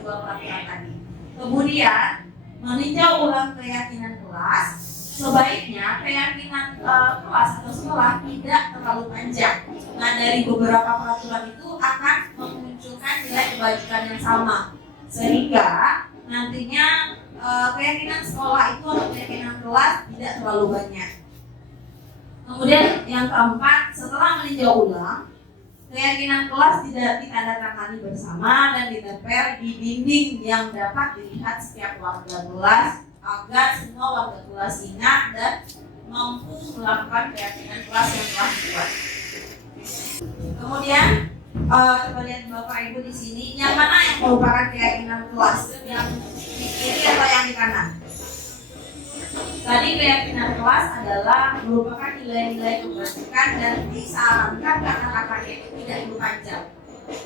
dua peraturan tadi. Kemudian meninjau ulang keyakinan kelas. Sebaiknya keyakinan kelas atau sekolah tidak terlalu panjang. Nah, dari beberapa peraturan itu akan memunculkan nilai kebajikan yang sama, sehingga nantinya keyakinan sekolah itu atau keyakinan kelas tidak terlalu banyak. Kemudian yang keempat, setelah meninjau ulang, keyakinan kelas tidak ditandatangani bersama dan ditempel di dinding yang dapat dilihat setiap warga kelas agar semua warga kelas ingat dan mampu melakukan keyakinan kelas yang telah dibuat. Kemudian coba lihat Bapak Ibu di sini, yang mana yang merupakan keyakinan kelas, yang di kiri atau yang di kanan? Tadi keyakinan kelas adalah merupakan nilai-nilai kebajikan dan disarankan kata-katanya itu tidak berpanjang.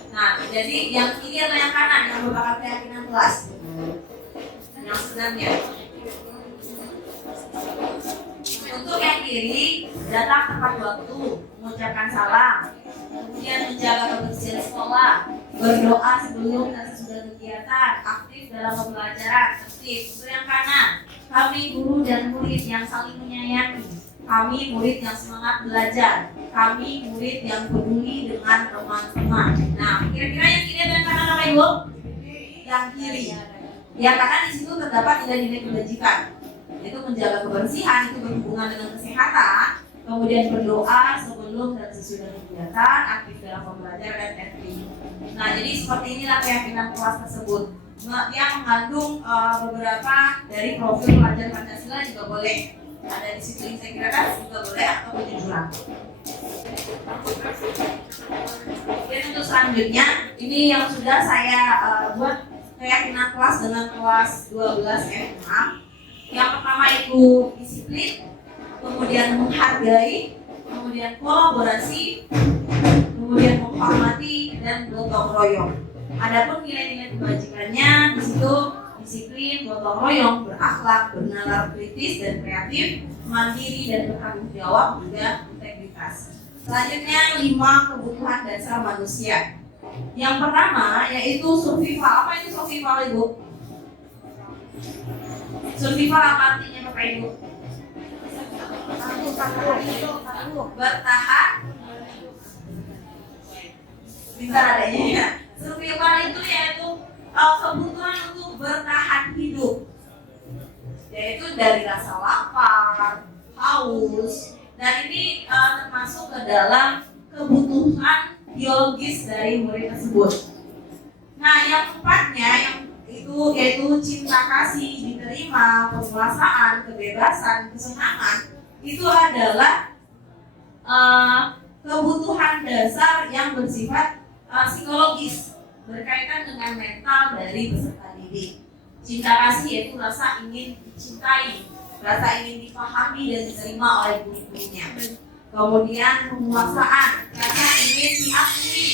Nah, jadi yang kiri atau yang kanan yang merupakan keyakinan kelas? Yang sebenarnya. Untuk yang kiri, datang tepat waktu, mengucapkan salam, kemudian menjaga kebersihan sekolah, berdoa sebelum dan sesudah kegiatan, aktif dalam pembelajaran, tertib. Untuk yang kanan, kami guru dan murid yang saling menyayangi, kami murid yang semangat belajar, kami murid yang peduli dengan teman-teman. Nah, kira-kira yang kiri dan kanan apa Ibu? Yang kiri. Ya, karena di situ terdapat nilai-nilai kebajikan, yaitu menjaga kebersihan, itu berhubungan dengan kesehatan, kemudian berdoa sebelum dan sesudah kegiatan, aktif dalam pembelajaran dan tertib. Nah, jadi seperti inilah keyakinan kelas tersebut. Yang mengandung beberapa dari profil pelajar Pancasila juga boleh. Ada disiplin integritas juga boleh atau kejujuran. Dan untuk selanjutnya, ini yang sudah saya buat keyakinan kelas dengan kelas 12 F6. Yang pertama itu disiplin, kemudian menghargai, kemudian kolaborasi, kemudian menghormati dan gotong royong. Adapun nilai-nilai kebajikannya di situ disiplin, gotong royong, berakhlak, bernalar kritis dan kreatif, mandiri dan bertanggung jawab, juga integritas. Selanjutnya 5 kebutuhan dasar manusia. Yang pertama yaitu survival. Apa itu survival Ibu? Survival apa artinya Bapak Ibu? Bertahan. Bentar adanya ya. Survival itu yaitu kebutuhan untuk bertahan hidup, yaitu dari rasa lapar, haus, dan ini termasuk ke dalam kebutuhan biologis dari murid tersebut. Nah, yang keempatnya yang itu yaitu cinta kasih, diterima, penguasaan, kebebasan, kesenangan, itu adalah kebutuhan dasar yang bersifat psikologis, berkaitan dengan mental dari peserta didik. Cinta kasih yaitu rasa ingin dicintai, rasa ingin dipahami dan diterima oleh guru-gurunya. Kemudian penguasaan, rasa ingin diakui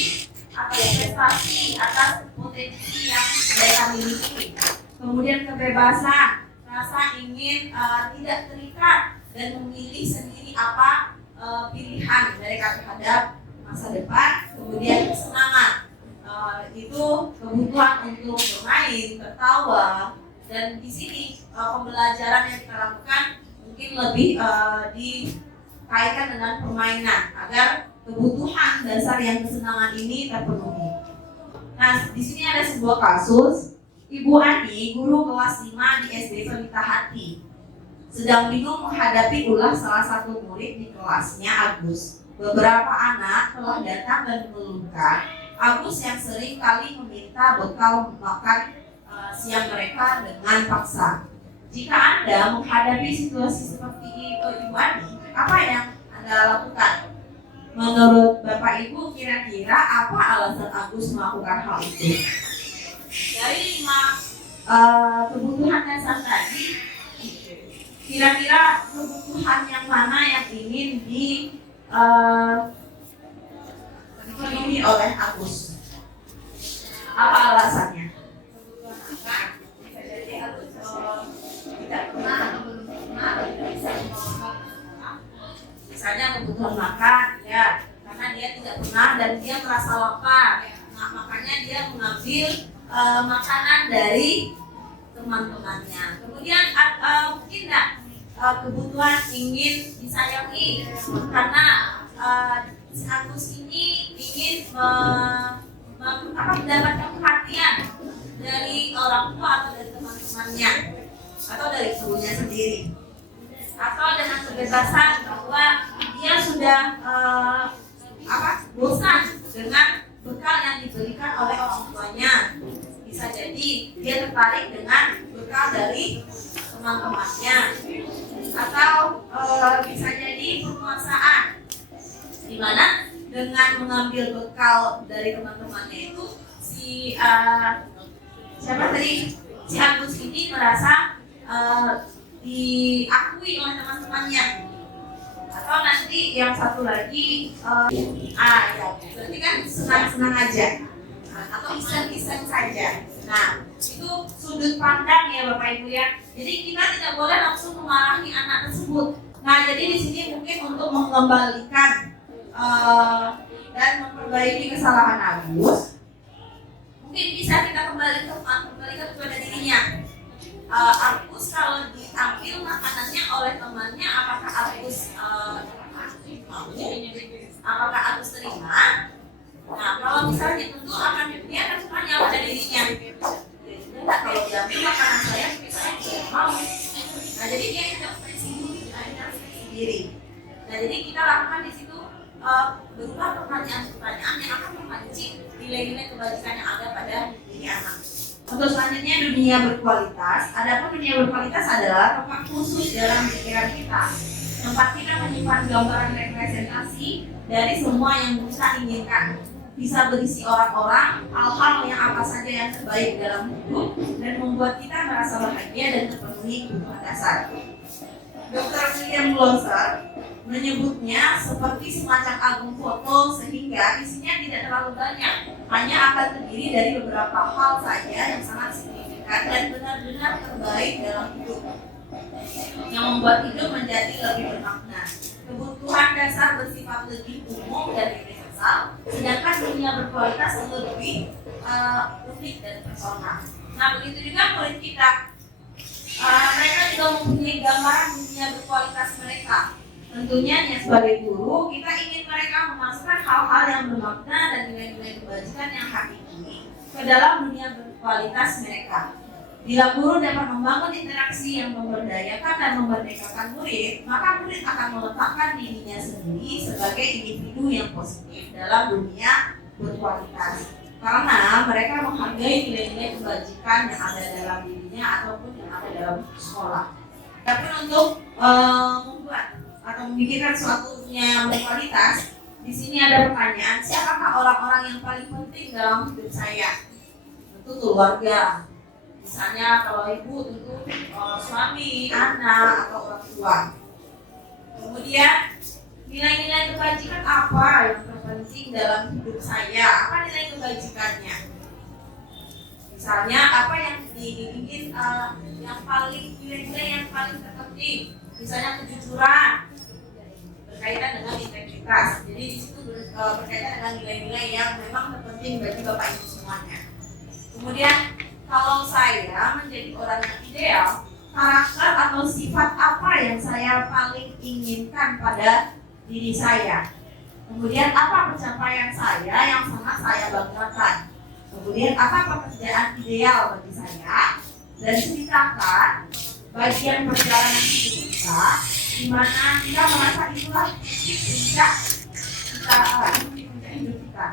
atas prestasi, atas potensi yang mereka miliki. Kemudian kebebasan, rasa ingin tidak terikat dan memilih sendiri apa pilihan mereka terhadap masa depan. Kemudian kesenangan, itu kebutuhan untuk bermain, tertawa, dan di sini pembelajaran yang kita lakukan mungkin lebih dikaitkan dengan permainan agar kebutuhan dasar yang kesenangan ini terpenuhi. Nah, di sini ada sebuah kasus. Ibu Ani, guru kelas 5 di SD Pelita Hati, sedang bingung menghadapi ulah salah satu murid di kelasnya, Agus. Beberapa anak telah datang dan mengeluhkan Agus yang sering kali meminta bekal makan siang mereka dengan paksa. Jika Anda menghadapi situasi seperti itu, Ibu Ani, apa yang Anda lakukan? Menurut Bapak Ibu, kira-kira apa alasan Agus melakukan hal itu? Dari 5 kebutuhan dasar tadi, kira-kira kebutuhan yang mana yang ingin dipenuhi oleh Agus? Apa alasannya? Bisa jadi Agus tidak pernah atau belum pernah bisa mengomong. Misalnya kebutuhan makan, ya, karena dia tidak pernah dan dia merasa lapar. Nah, makanya dia mengambil makanan dari teman-temannya. Kemudian mungkin enggak kebutuhan ingin disayangi, karena si Agus ini ingin mendapatkan perhatian dari orang tua atau dari teman-temannya atau dari gurunya sendiri, atau dengan kebebasan bahwa dia sudah bosan dengan bekal yang diberikan oleh orang tuanya. Bisa jadi dia tertarik dengan bekal dari teman-temannya, atau bisa jadi penguasaan, di mana dengan mengambil bekal dari teman-temannya itu si Agus ini merasa diakui oleh teman-temannya. Atau nanti yang satu lagi ya, berarti kan senang-senang aja, atau iseng-iseng saja. Nah, itu sudut pandang ya Bapak Ibu ya. Jadi kita tidak boleh langsung memarahi anak tersebut. Nah, jadi di sini mungkin untuk mengembalikan dan memperbaiki kesalahan Agus, mungkin bisa kita kembalikan kepada dirinya. Agus kalau diambil makanannya oleh temannya, apakah Agus mau? Apakah Agus terima? Nah, kalau misalnya tentu dia akan tanya pada dirinya. Enggak, kalau diambil makanan saya tidak mau. Nah, jadi dia introspeksi sendiri. Nah, jadi kita lakukan di situ berupa pertanyaan-pertanyaan yang akan memancing nilai-nilai kebajikan yang ada pada diri anak. Untuk selanjutnya, dunia berkualitas. Adapun dunia berkualitas adalah tempat khusus dalam pikiran kita, tempat kita menyimpan gambaran representasi dari semua yang kita inginkan. Bisa berisi orang-orang, hal-hal yang apa saja yang terbaik dalam hidup, dan membuat kita merasa bahagia dan terpenuhi kebutuhan dasar. Dr. William Gloucester menyebutnya seperti semacam album foto, sehingga isinya tidak terlalu banyak, hanya akan terdiri dari beberapa hal saja yang sangat signifikan dan benar-benar terbaik dalam hidup, yang membuat hidup menjadi lebih bermakna. Kebutuhan dasar bersifat lebih umum dan universal, sedangkan dunia berkualitas lebih unik dan personal. Nah, begitu juga murid kita. Mereka juga mempunyai gambaran dunia berkualitas mereka. Tentunya sebagai guru, kita ingin mereka memasukkan hal-hal yang bermakna dan nilai-nilai kebajikan yang hakiki ke dalam dunia berkualitas mereka. Bila guru dapat membangun interaksi yang memberdayakan dan memerdekakan murid, maka murid akan meletakkan dirinya sendiri sebagai individu yang positif dalam dunia berkualitas. Karena mereka menghargai nilai-nilai kebajikan yang ada dalam dirinya ataupun yang ada dalam sekolah. Tapi untuk membuat atau memikirkan suatu dunia berkualitas, di sini ada pertanyaan, siapakah orang-orang yang paling penting dalam hidup saya? Tentu keluarga. Misalnya kalau ibu tentu suami, anak, atau orang tua. Kemudian nilai-nilai kebajikan apa yang terpenting dalam hidup saya? Apa nilai kebajikannya? Misalnya apa yang diingin yang paling nilai-nilai yang paling terpenting? Misalnya kejujuran, berkaitan berkaitan dengan integritas. Jadi di situ berkaitan dengan nilai-nilai yang memang terpenting bagi Bapak Ibu semuanya. Kemudian kalau saya menjadi orang yang ideal, karakter atau sifat apa yang saya paling inginkan pada diri saya? Kemudian apa pencapaian saya yang sangat saya banggakan? Kemudian apa pekerjaan ideal bagi saya? Dan ceritakan bagian perjalanan hidup kita di mana kita merasa itulah puncak hidup kita.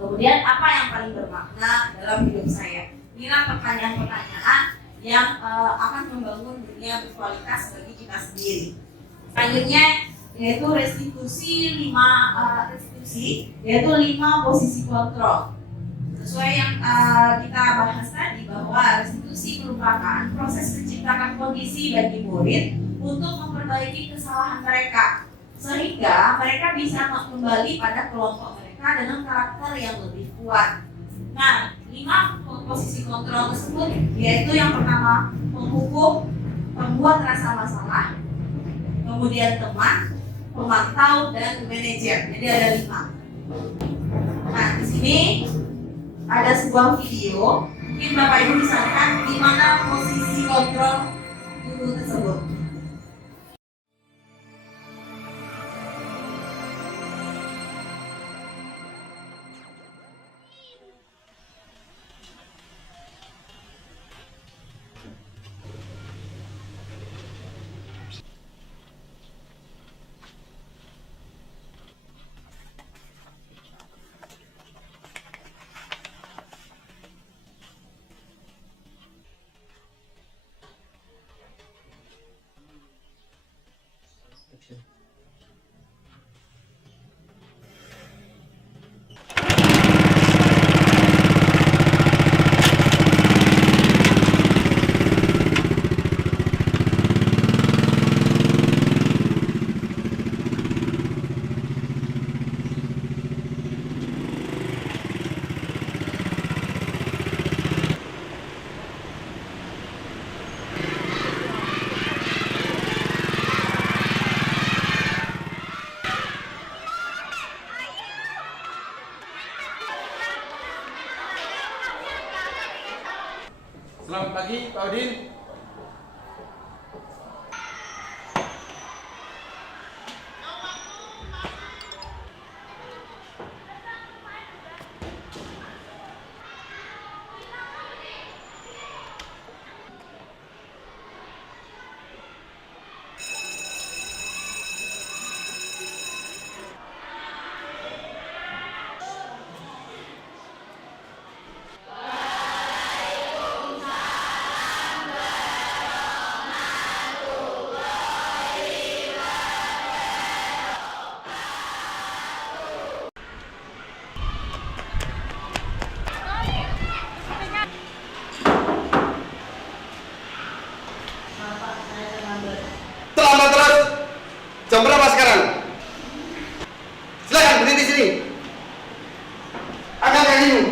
Kemudian apa yang paling bermakna dalam hidup saya? Inilah pertanyaan-pertanyaan yang akan membangun dunia berkualitas bagi kita sendiri. Selanjutnya yaitu restitusi 5 posisi kontrol. Sesuai yang kita bahas tadi bahwa restitusi merupakan proses menciptakan kondisi bagi murid untuk memperbaiki kesalahan mereka sehingga mereka bisa kembali pada kelompok mereka dengan karakter yang lebih kuat. Nah, 5 posisi kontrol tersebut yaitu yang pertama penghukum, pembuat rasa masalah, kemudian teman, pemantau, dan manajer. Jadi ada 5. Nah, di sini ada sebuah video, mungkin Bapak Ibu bisa lihat di mana posisi kontrol guru tersebut. Selamat pagi, Pak Udin. Terlambat terus. Jam berapa sekarang? Silakan berdiri di sini. Angkat kakimu.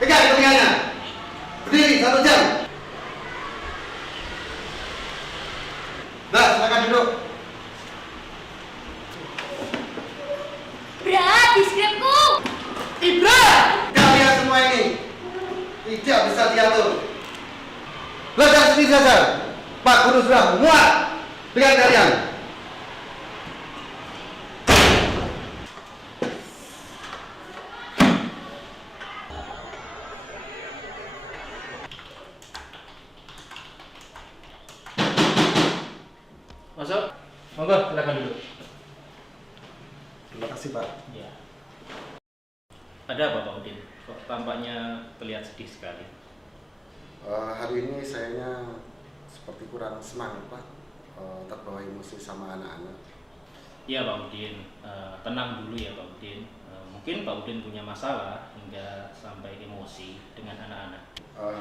Pegang telinganya. Berdiri 1 jam. Nah, silakan duduk. Berat di skripku. Ibra! Kalian semua ini tidak bisa diatur. Belajar sendiri saja. Pak Guru sudah muak dengan kalian. Masuk. Monggo, silakan duduk. Terima kasih, Pak. Ya. Ada apa Pak Udin? Kok tampaknya terlihat sedih sekali. Hari ini sayanya seperti kurang semangat, Pak. Terbawa emosi sama anak-anak. Iya Pak Udin, tenang dulu ya Pak Udin. Mungkin Pak Udin punya masalah hingga sampai emosi dengan anak-anak.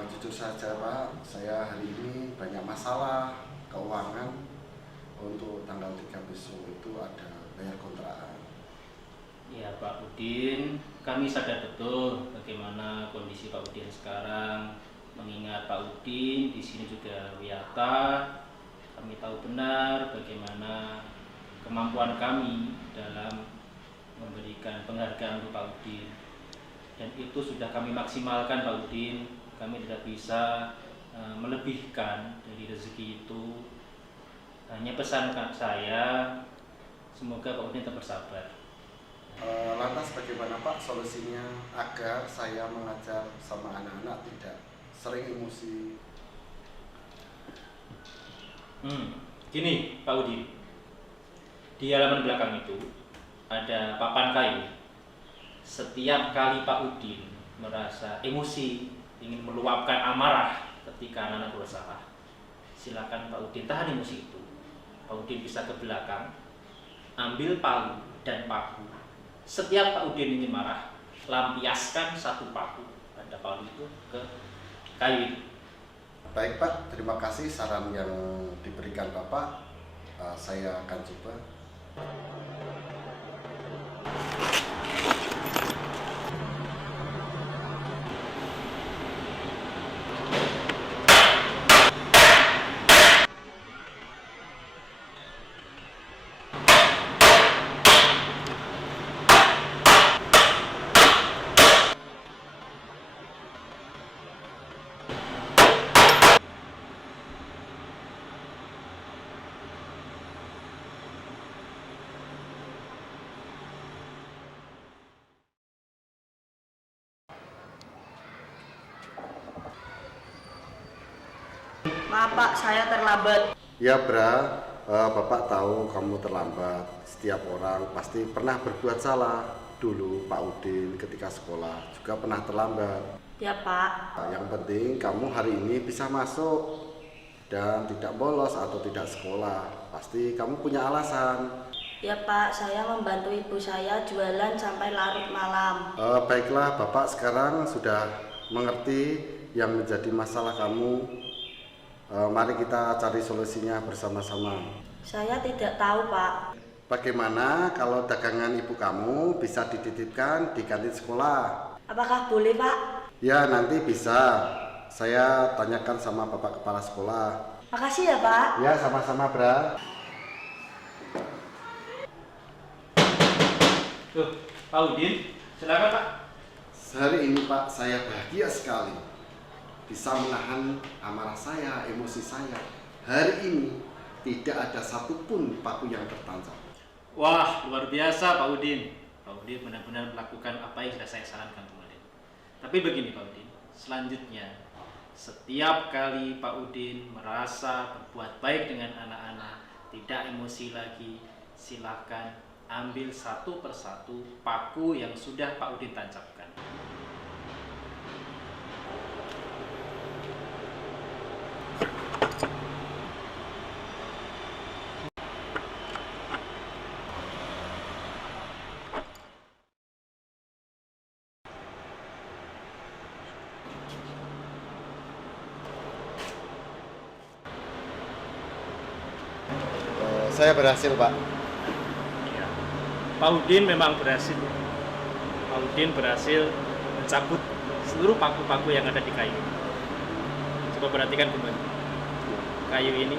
Jujur saja, Pak, saya hari ini banyak masalah keuangan. Untuk tanggal 3 besok itu ada bayar kontrakan. Ya Pak Udin, kami sadar betul bagaimana kondisi Pak Udin sekarang. Mengingat Pak Udin di sini juga Wiyata, kami tahu benar bagaimana kemampuan kami dalam memberikan penghargaan untuk Pak Udin, dan itu sudah kami maksimalkan Pak Udin. Kami tidak bisa melebihkan dari rezeki itu. Hanya pesan saya, semoga Pak Udin tetap bersabar. Lantas bagaimana Pak solusinya agar saya mengajar sama anak-anak tidak sering emosi? Gini Pak Udin, di halaman belakang itu ada papan kayu. Setiap kali Pak Udin merasa emosi, ingin meluapkan amarah ketika anak-anak bersalah, silakan Pak Udin tahan emosi itu. Pak Udin bisa ke belakang, ambil palu dan paku. Setiap Pak Udin ingin marah, lampiaskan satu paku pada palu itu ke kayu itu. Baik Pak, terima kasih saran yang diberikan Bapak. Saya akan coba. Maaf Pak, saya terlambat. Ya Bra, Bapak tahu kamu terlambat. Setiap orang pasti pernah berbuat salah. Dulu Pak Udin ketika sekolah juga pernah terlambat. Ya Pak. Yang penting kamu hari ini bisa masuk dan tidak bolos atau tidak sekolah. Pasti kamu punya alasan. Ya Pak, saya membantu ibu saya jualan sampai larut malam. Baiklah, Bapak sekarang sudah mengerti yang menjadi masalah kamu. Mari kita cari solusinya bersama-sama. Saya tidak tahu Pak. Bagaimana kalau dagangan ibu kamu bisa dititipkan di kantin sekolah? Apakah boleh Pak? Ya, nanti bisa. Saya tanyakan sama Bapak Kepala Sekolah. Makasih ya Pak. Ya, sama-sama Bra. Tuh, Pak Udin, silakan Pak. Hari ini Pak, saya bahagia sekali bisa menahan amarah saya, emosi saya. Hari ini tidak ada satupun paku yang tertancap. Wah, luar biasa Pak Udin. Pak Udin benar-benar melakukan apa yang sudah saya sarankan kemarin. Tapi begini Pak Udin, selanjutnya setiap kali Pak Udin merasa berbuat baik dengan anak-anak, tidak emosi lagi, silakan ambil satu persatu paku yang sudah Pak Udin tancapkan. Saya berhasil Pak. Ya. Pak Udin memang berhasil. Pak Udin berhasil mencabut seluruh paku-paku yang ada di kayu. Coba perhatikan kembali. Kayu ini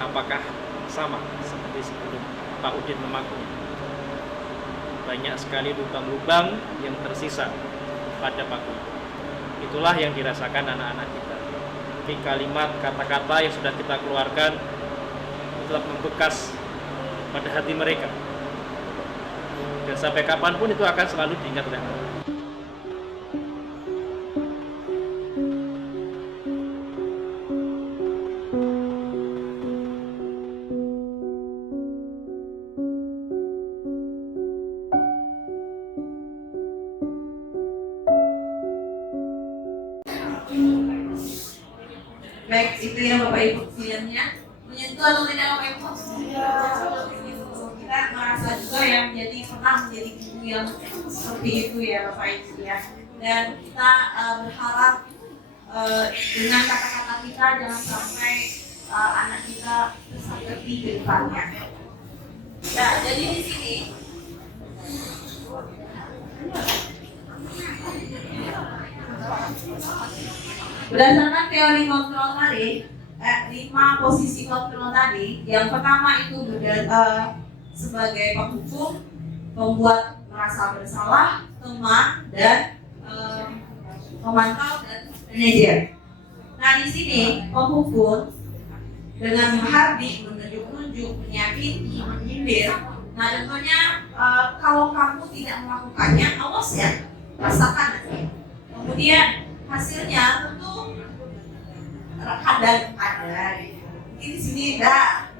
apakah sama seperti sebelum Pak Udin memakunya? Banyak sekali lubang-lubang yang tersisa pada paku. Itulah yang dirasakan anak-anak kita. Tapi kalimat kata-kata yang sudah kita keluarkan tetap membekas pada hati mereka, dan sampai kapanpun itu akan selalu diingat oleh mereka. Baik, itu ya Bapak Ibu filmnya. Menyentuh atau tidak Bapak Ibu? Kita merasa juga ya pernah menjadi guru yang seperti itu ya Bapak Ibu ya. Dan kita berharap dengan kata-kata kita jangan sampai anak kita tersakiti ke depannya. Ya, jadi di sini berdasarkan teori kontrol tadi, 5 posisi kontrol tadi. Yang pertama itu sebagai penghukum, pembuat merasa bersalah, teman, dan pemantau dan manajer. Nah di sini penghukum dengan menghardik, menunjuk-nunjuk, menyakiti, menyindir. Nah tentunya kalau kamu tidak melakukannya, awas ya, rasakan nanti. Kemudian hasilnya tentu ada. Mungkin di sini enggak,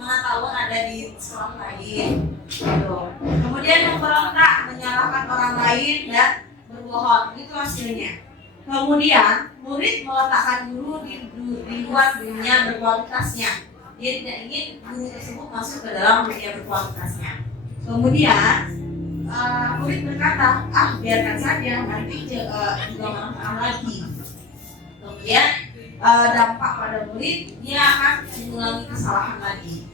mengetahuan ada di sekolah lain. Gitu. Kemudian memberontak, menyalahkan orang lain dan berbohong, itu hasilnya. Kemudian murid meletakkan guru di luar dunia berkualitasnya. Dia tidak ingin guru tersebut masuk ke dalam dunia berkualitasnya. Kemudian murid berkata, biarkan saja, nanti juga malam lagi. Kemudian dampak pada murid, dia akan mengulangi kesalahan lagi.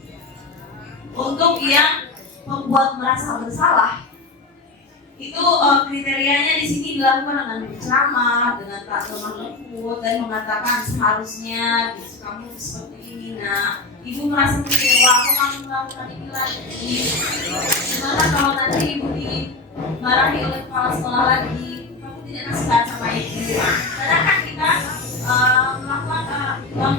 Untuk yang membuat merasa bersalah, itu kriterianya di sini dilakukan dengan berceramah, dengan tak lemah lembut, dan mengatakan seharusnya kamu seperti ini. Nah, ibu merasa kecewa, kok kamu melakukan ini lagi? Gimana kalau nanti ibu dimarahi oleh kepala sekolah lagi? Kamu tidak kasihan sama ibu. Sedangkan kita melakukan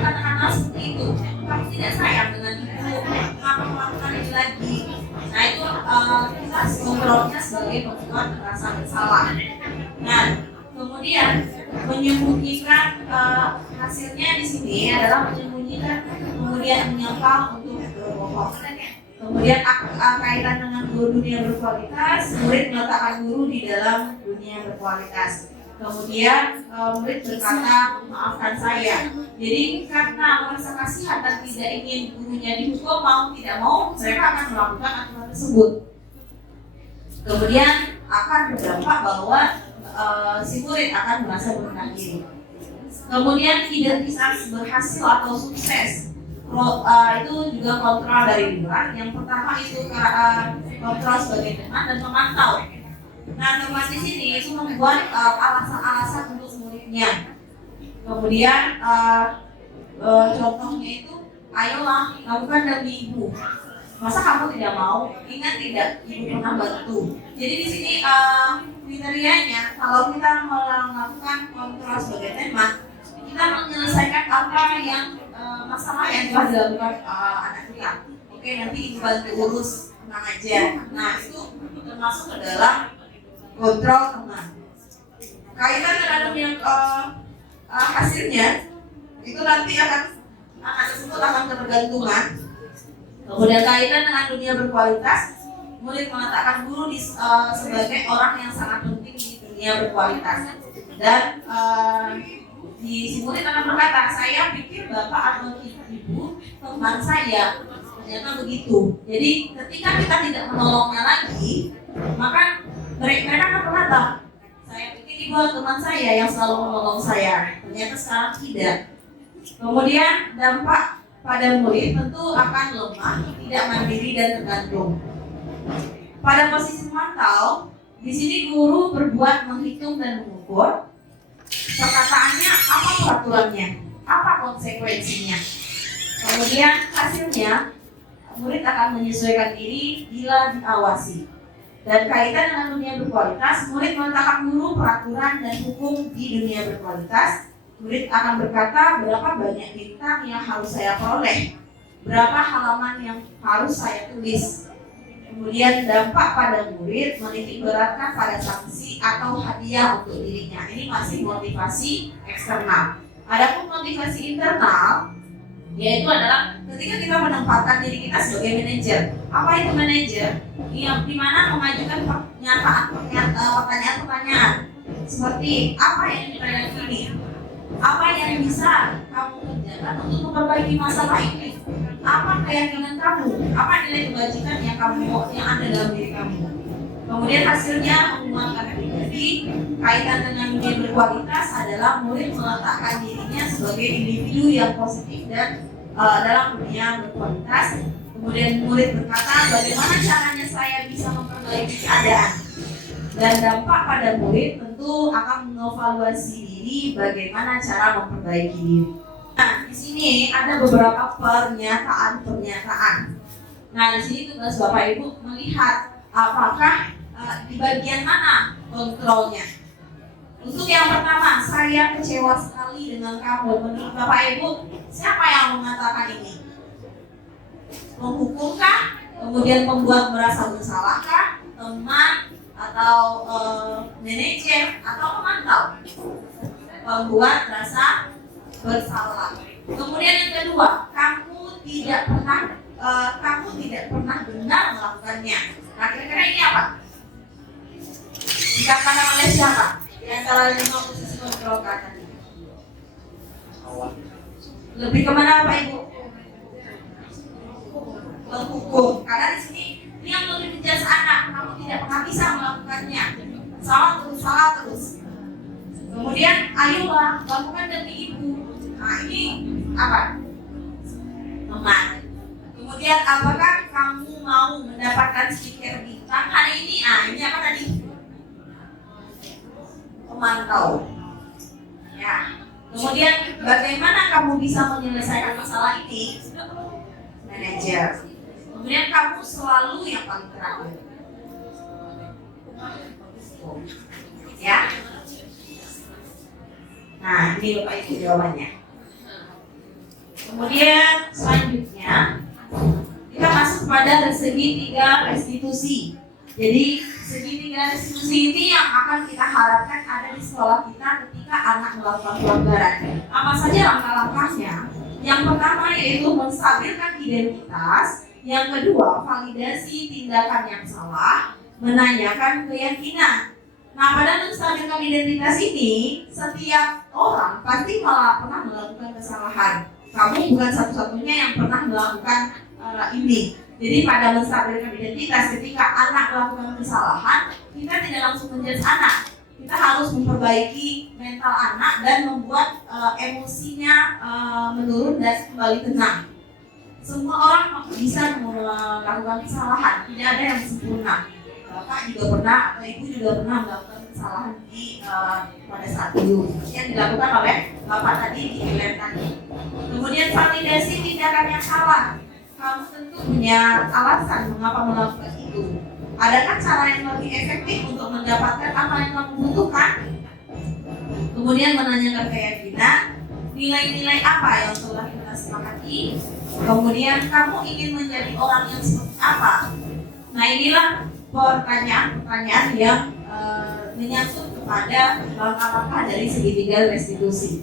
kata-kata seperti itu, kamu tidak sayang dengan ibu, kenapa melakukan ini lagi? Nah itu kita kontrolnya sebagai pembuat merasa bersalah. Nah kemudian menyembunyikan, hasilnya di sini adalah menyembunyikan, kemudian menyangkal untuk berbohong. Kemudian kaitan dengan dunia berkualitas, murid meletakkan guru di dalam dunia berkualitas. Kemudian murid berkata, maafkan saya. Jadi karena merasa kasihan dan tidak ingin gurunya dihukum, mau tidak mau mereka akan melakukan aturan tersebut. Kemudian akan berdampak bahwa si murid akan merasa merendah diri. Kemudian identitas berhasil atau sukses, itu juga kontrol dari luar. Yang pertama itu kontrol sebagai teman dan pemantau. Nah, teman di sini itu membuat alasan-alasan untuk muridnya. Kemudian contohnya itu, ayolah lakukan demi ibu. Masa kamu tidak mau? Ingat tidak, ibu pernah bantu. Jadi di sini kriterianya, kalau kita melakukan kontrol sebagai teman, kita menyelesaikan apa yang masalah yang telah dilakukan anak kita. Oke, nanti ibu bantu urus, tenang aja. Nah, itu termasuk ke dalam kontrol teman. Kaitan terhadap yang hasilnya itu nanti anak tersebut akan ketergantungan. Kemudian kaitan dengan dunia berkualitas, murid meletakkan guru sebagai orang yang sangat penting di dunia berkualitas. Dan si murid akan berkata, saya pikir bapak atau ibu teman saya. Ternyata begitu. Jadi ketika kita tidak menolongnya lagi, maka mereka akan berkata, saya pikir ibu teman saya yang selalu menolong saya. Ternyata sekarang tidak. Kemudian dampak pada murid tentu akan lemah, tidak mandiri dan tergantung. Pada posisi memantau, di sini guru berbuat menghitung dan mengukur. Perkataannya apa peraturannya, apa konsekuensinya. Kemudian hasilnya, murid akan menyesuaikan diri bila diawasi. Dan kaitan dengan dunia berkualitas, murid meletakkan guru peraturan dan hukum di dunia berkualitas. Murid akan berkata berapa banyak bintang yang harus saya peroleh, berapa halaman yang harus saya tulis. Kemudian dampak pada murid menitik beratkan pada sanksi atau hadiah untuk dirinya. Ini masih motivasi eksternal. Adapun motivasi internal, yaitu adalah ketika kita menempatkan diri kita sebagai manajer. Apa itu manajer? Yang dimana mengajukan pertanyaan-pertanyaan seperti apa yang kita yakini, apa yang bisa kamu kerjakan untuk memperbaiki masalah ini, apa keyakinan kamu, apa nilai kebajikan yang ada dalam diri kamu. Kemudian hasilnya menguatkan pribadi. Kaitan dengan dunia berkualitas adalah murid meletakkan dirinya sebagai individu yang positif dan dalam dunia berkualitas. Kemudian murid berkata, bagaimana caranya saya bisa memperbaiki keadaan. Dan dampak pada murid tentu akan mengevaluasi diri, bagaimana cara memperbaiki diri. di sini ada beberapa pernyataan. Nah, di sini tugas Bapak Ibu melihat apakah di bagian mana kontrolnya. Untuk yang pertama, saya kecewa sekali dengan kamu. Menurut Bapak Ibu, siapa yang mengatakan ini? Menghukumkah? Kemudian pembuat merasa bersalahkah? Teman atau manajer atau pemantau? Membuat rasa bersalah. Kemudian yang kedua, kamu tidak pernah benar melakukannya. Nah, kira-kira ini apa? Dikatakan oleh siapa? Di antara 5 posisi kontrol tadi. Lebih kemana Pak Ibu? Menghukum. Karena di sini ini yang lebih menjudge anak, kamu tidak pernah bisa melakukannya. Salah terus. Kemudian, ayolah, lakukan demi ibu. Nah, ini apa? Teman. Kemudian, apakah kamu mau mendapatkan stiker bintang hari ini? Ah, ini apa tadi? Pemantau. Ya. Kemudian, bagaimana kamu bisa menyelesaikan masalah ini? Manajer. Kemudian, kamu selalu yang paling terakhir. Ya. Nah, ini Bapak Ibu jawabannya. Kemudian selanjutnya kita masuk pada segitiga restitusi. Jadi segitiga restitusi ini yang akan kita harapkan ada di sekolah kita ketika anak melakukan pelanggaran. Apa saja langkah-langkahnya? Yang pertama yaitu menstabilkan identitas. Yang kedua, validasi tindakan yang salah, menanyakan keyakinan. Nah, pada menstabilkan identitas ini, setiap orang pasti pernah melakukan kesalahan. Kamu bukan satu-satunya yang pernah melakukan ini. Jadi pada menstabilkan identitas, ketika anak melakukan kesalahan, kita tidak langsung menjudge anak. Kita harus memperbaiki mental anak dan membuat emosinya menurun dan kembali tenang. Semua orang bisa melakukan kesalahan, tidak ada yang sempurna. Bapak juga pernah atau ibu juga pernah melakukan kesalahan pada saat dulu yang dilakukan oleh Bapak tadi di event tadi. Kemudian validasi tindakan yang salah. Kamu tentu punya alasan mengapa melakukan itu. Adakah cara yang lebih efektif untuk mendapatkan apa yang kamu butuhkan? Kemudian menanyakan keyakinan, nilai-nilai apa yang telah kita sepakati. Kemudian kamu ingin menjadi orang yang seperti apa? Nah, inilah pertanyaan-pertanyaan yang menyangkut kepada langkah-langkah dari segitiga restitusi.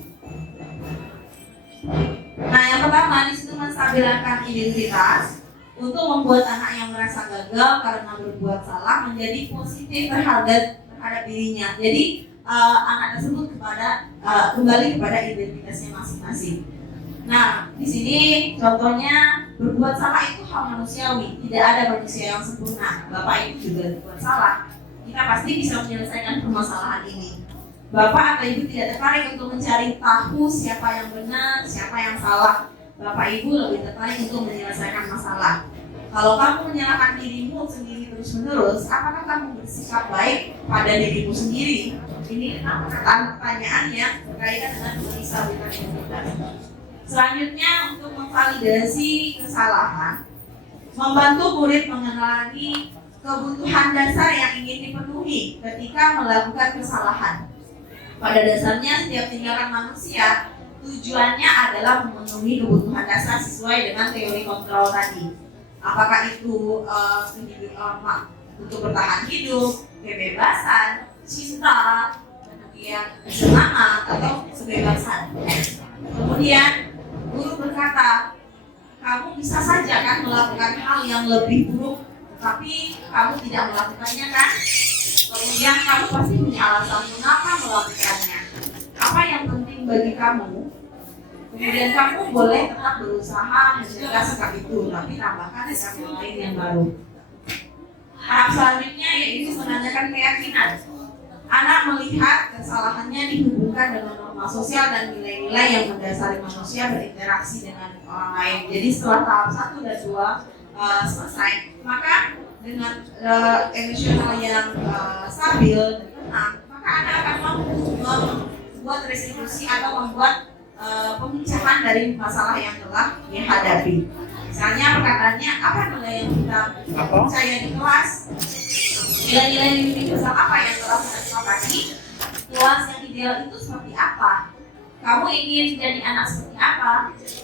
Nah, yang pertama di situ menstabilkan identitas untuk membuat anak yang merasa gagal karena berbuat salah menjadi positif terhadap dirinya. Jadi anak tersebut kembali kepada identitasnya masing-masing. Nah, di sini contohnya berbuat salah itu hal manusiawi, tidak ada manusia yang sempurna. Bapak Ibu juga berbuat salah. Kita pasti bisa menyelesaikan permasalahan ini. Bapak atau Ibu tidak tertarik untuk mencari tahu siapa yang benar, siapa yang salah. Bapak Ibu lebih tertarik untuk menyelesaikan masalah. Kalau kamu menyalahkan dirimu sendiri terus-menerus, apakah kamu bersikap baik pada dirimu sendiri? Ini pertanyaan yang berkaitan dengan menstabilikan identitas. Selanjutnya untuk memvalidasi kesalahan, membantu murid mengenali kebutuhan dasar yang ingin dipenuhi ketika melakukan kesalahan. Pada dasarnya setiap tindakan manusia tujuannya adalah memenuhi kebutuhan dasar sesuai dengan teori kontrol tadi. Apakah itu untuk bertahan hidup, kebebasan, cinta, kemudian semangat atau kebebasan. Kemudian guru berkata, kamu bisa saja kan melakukan hal yang lebih buruk, tapi kamu tidak melakukannya kan? Kemudian kamu pasti punya alasan mengapa melakukannya. Apa yang penting bagi kamu? Kemudian kamu boleh tetap berusaha mencegah sikap itu, tapi tambahkan sikap yang lain yang baru. Tahap selanjutnya yaitu menanyakan keyakinan. Anak melihat kesalahannya dihubungkan dengan norma sosial dan nilai-nilai yang mendasari manusia berinteraksi dengan orang lain. Jadi setelah tahap 1 dan 2 selesai, maka dengan emosional yang stabil dan tenang, maka anak akan mampu membuat restitusi atau membuat pemecahan dari dari masalah yang telah dihadapi. Misalnya perkataannya apa nilai yang kita percaya di kelas, nilai-nilai universal apa yang telah kita sepakati, kelas yang ideal itu seperti apa, kamu ingin jadi anak seperti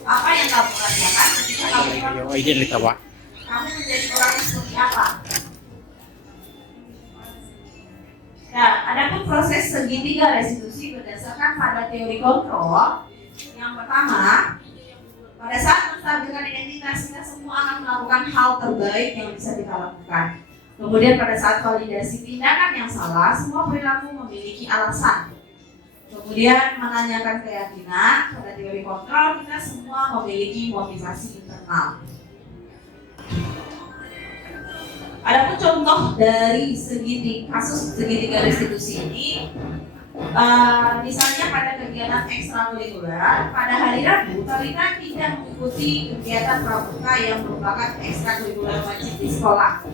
apa yang kamu kerjakan ketika kamu menjadi orang yang seperti apa. Nah, adapun proses segitiga restitusi berdasarkan pada teori kontrol. Yang pertama, pada saat menstabilkan identitas, kita semua akan melakukan hal terbaik yang bisa kita lakukan. Kemudian pada saat validasi tindakan yang salah, semua perilaku memiliki alasan. Kemudian menanyakan keyakinan, pada teori kontrol kita semua memiliki motivasi internal. Adapun contoh dari kasus segitiga restitusi ini, misalnya pada kegiatan ekstrakurikuler, pada hari Rabu Talita tidak mengikuti kegiatan pramuka yang merupakan ekstrakurikuler wajib di sekolah.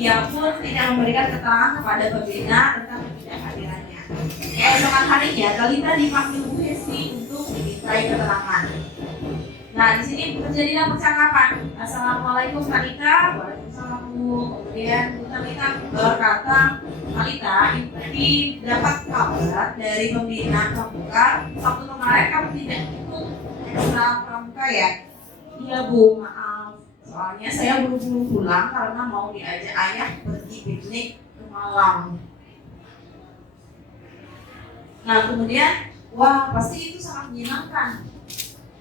Ia pun tidak memberikan keterangan kepada pembina tentang ketidakhadirannya. Keesokan harinya Talita dipanggil Bu Hesti untuk dimintai keterangan. Nah, di sini terjadilah percakapan. Assalamualaikum Talita. Waalaikumsalam Bu. Kemudian Bu Talita berkata, Talita, tadi dapat kabar dari pembina pramuka, Sabtu kemarin kamu tidak ikut ekstra pramuka ya? Iya Bu, maaf. Soalnya saya buru-buru pulang karena mau diajak ayah pergi piknik ke Malang. Nah, kemudian, wah pasti itu sangat menyenangkan.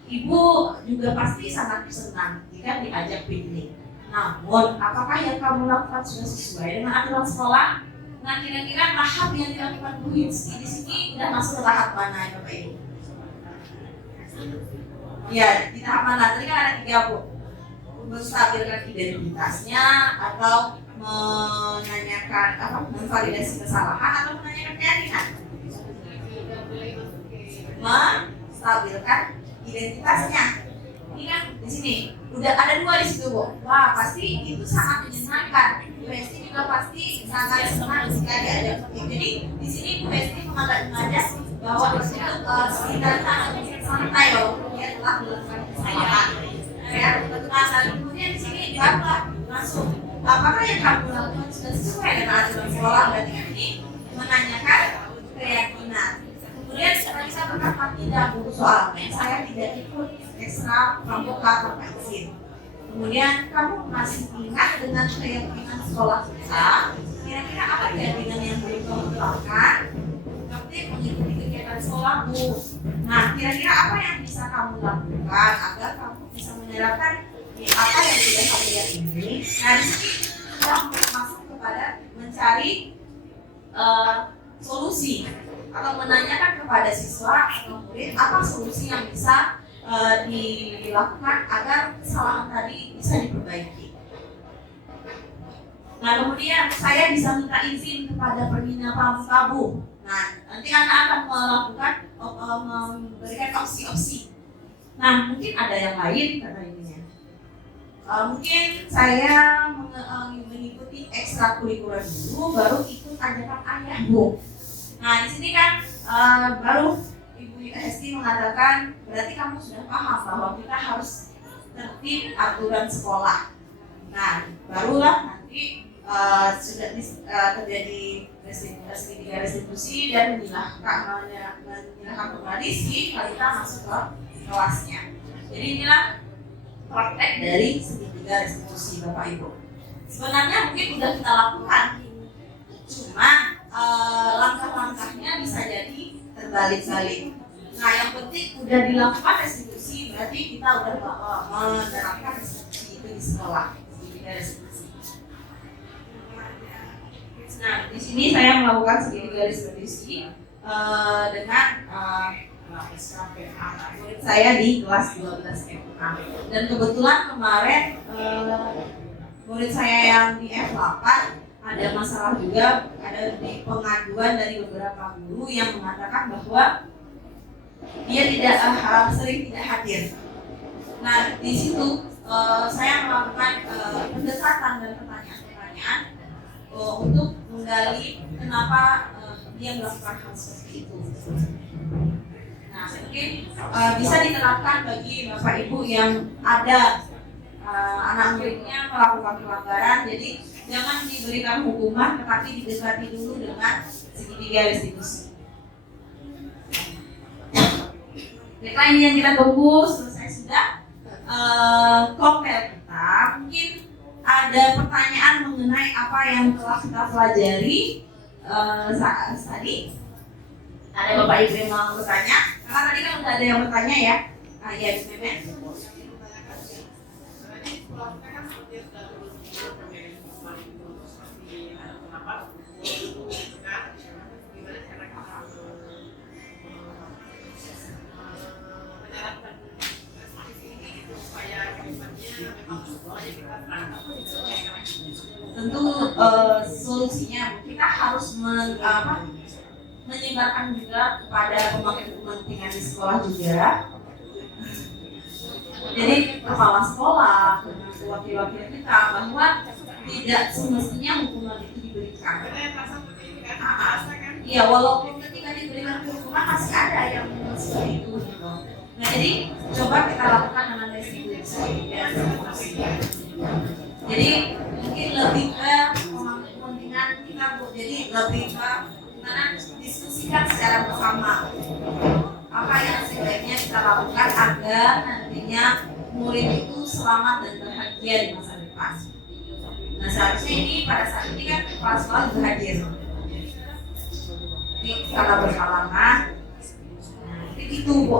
Ibu juga pasti sangat senang jika diajak piknik. Namun, apakah yang kamu lakukan sudah sesuai dengan aturan sekolah? Nah, kira-kira tahap yang dilakukan Bu Hesti di sini sudah masuk ke tahap mana ya Bapak Ibu? Ya, di tahap mana? Tadi kan ada 3 Bu. Menstabilkan identitasnya atau menanyakan memvalidasi kesalahan atau menanyakan keyakinan. Menstabilkan identitasnya. Ini kan di sini udah ada 2 di situ Bu. Wah pasti itu sangat menyenangkan. Bu Hesti juga pasti sangat senang jika diajak piknik. Jadi di sini Bu Hesti mengajak bahwa itu sekitar santai loh. Dia telah melakukan kesalahan. Ya, nah kemudian di sini barulah masuk. Apakah yang kamu lakukan sudah sesuai dengan aturan sekolah? Berarti ini menanyakan keyakinan. Kemudian tadi saya berkata tidak Bu, soalnya saya tidak ikut ekstra pramuka tanpa izin. Kemudian kamu masih ingat dengan keyakinan sekolah kita? Kira-kira apa keyakinan yang belum kamu terapkan? Seperti mengikuti kegiatan sekolah Bu. Nah, kira-kira apa yang bisa kamu lakukan agar kamu bisa menerapkan apa yang sudah kamu yakini? Nah, di sini kita masuk kepada mencari solusi atau menanyakan kepada siswa atau murid apa solusi yang bisa dilakukan agar kesalahan tadi bisa diperbaiki. Nah, kemudian saya bisa minta izin kepada pembina pramuka Bu. Nah, nanti anak akan melakukan memberikan opsi-opsi. Nah, mungkin ada yang lain kata ininya. Mungkin saya mengikuti ekstrakurikuler dulu, baru ikut ajakan ayah Bu. Nah, di sini kan baru Ibu Hesti mengatakan berarti kamu sudah paham bahwa kita harus tertib aturan sekolah. Nah, barulah nanti sudah terjadi restitusi dan menyerahkan kembali si Talita masuk ke kelasnya. Jadi inilah praktek dari segitiga restitusi Bapak Ibu. Sebenarnya mungkin sudah kita lakukan, cuma langkah-langkahnya bisa jadi terbalik-balik. Nah, yang penting udah dilakukan restitusi, berarti kita udah menerapkan restitusi itu di sekolah. Segitiga restitusi. Nah, di sini saya melakukan segitiga restitusi dengan murid saya di kelas 12 FA. Dan kebetulan kemarin murid saya yang di F8 ada masalah juga, ada di pengaduan dari beberapa guru yang mengatakan bahwa dia tidak sering tidak hadir. Nah, di situ saya melakukan pendekatan dan pertanyaan-pertanyaan untuk menggali kenapa dia melakukan hal seperti itu. Nah, mungkin bisa diterapkan bagi Bapak Ibu yang ada anak muridnya melakukan pelanggaran, jadi jangan diberikan hukuman tetapi didekati dulu dengan segitiga restitusi. Baiklah, ini yang kita tunggu selesai sudah kompel kita. Mungkin ada pertanyaan mengenai apa yang telah kita pelajari saat tadi. Ada Bapak Ibu yang mau bertanya? Karena tadi kan udah ada yang bertanya ya. Ya, Memet. Tentu solusinya kita harus menyebarkan juga kepada pemangku kepentingan di sekolah juga. Jadi kepala sekolah, wakil-wakil kita bahwa tidak semestinya hukuman itu diberikan. Iya, walaupun ketika diberikan hukuman masih ada yang seperti itu. Nah, jadi coba kita lakukan dengan restitusi. Jadi mungkin lebih ke pemangku kepentingan kita, Bu. Jadi lebih ke mana diskusikan secara bersama apa yang sebaiknya kita lakukan agar nantinya murid itu selamat dan bahagia di masa depan. Nah, seharusnya ini pada saat ini kan kepala sekolah juga hadir. Ini karena berhalangan, itu Bu.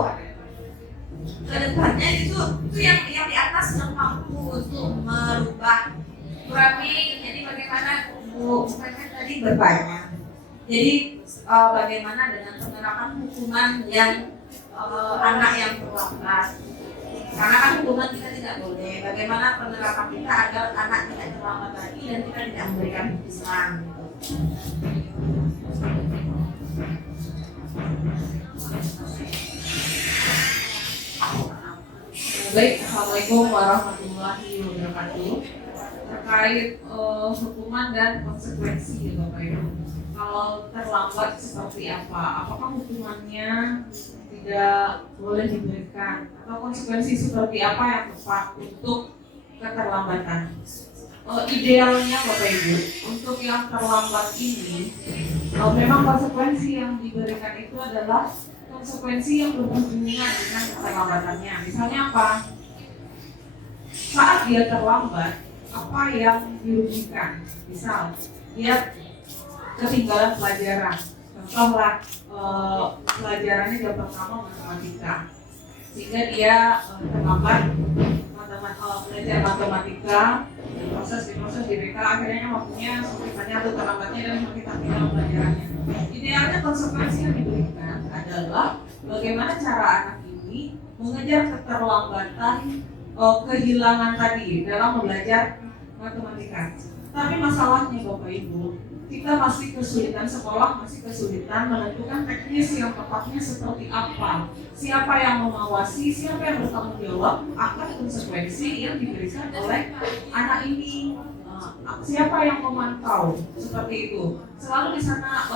Kedepannya itu yang di atas yang mampu untuk merubah kurangi. Jadi bagaimana Bu tadi bertanya. Jadi bagaimana dengan penerapan hukuman yang anak yang terlambat? Karena kan hukuman kita tidak boleh. Bagaimana penerapan kita agar anak tidak terlambat lagi dan kita tidak memberikan hukuman? Baik, Assalamualaikum warahmatullahi wabarakatuh. Terkait hukuman dan konsekuensi ya Bapak Ibu. Kalau terlambat seperti apa? Apakah hukumannya tidak boleh diberikan? Atau konsekuensi seperti apa yang tepat untuk keterlambatan? Idealnya Bapak Ibu, untuk yang terlambat ini memang konsekuensi yang diberikan itu adalah konsekuensi yang berhubungan dengan keterlambatannya. Misalnya apa? Saat dia terlambat, apa yang dirugikan? Misal, dia ketinggalan pelajaran. Contohlah pelajarannya jam pertama matematika, sehingga dia terlambat belajar matematika, diproses di BK, akhirnya waktunya semakin banyak atau terlambatnya dan semakin tertinggal pelajarannya. Idealnya konsekuensi yang diberikan adalah bagaimana cara anak ini mengejar keterlambatan kehilangan tadi dalam belajar matematika. Tapi masalahnya Bapak Ibu, kita masih kesulitan, sekolah masih kesulitan menentukan teknis yang tepatnya seperti apa. Siapa yang mengawasi, siapa yang bertanggung jawab akan konsekuensi yang diberikan oleh anak ini. Siapa yang memantau seperti itu. Selalu di sana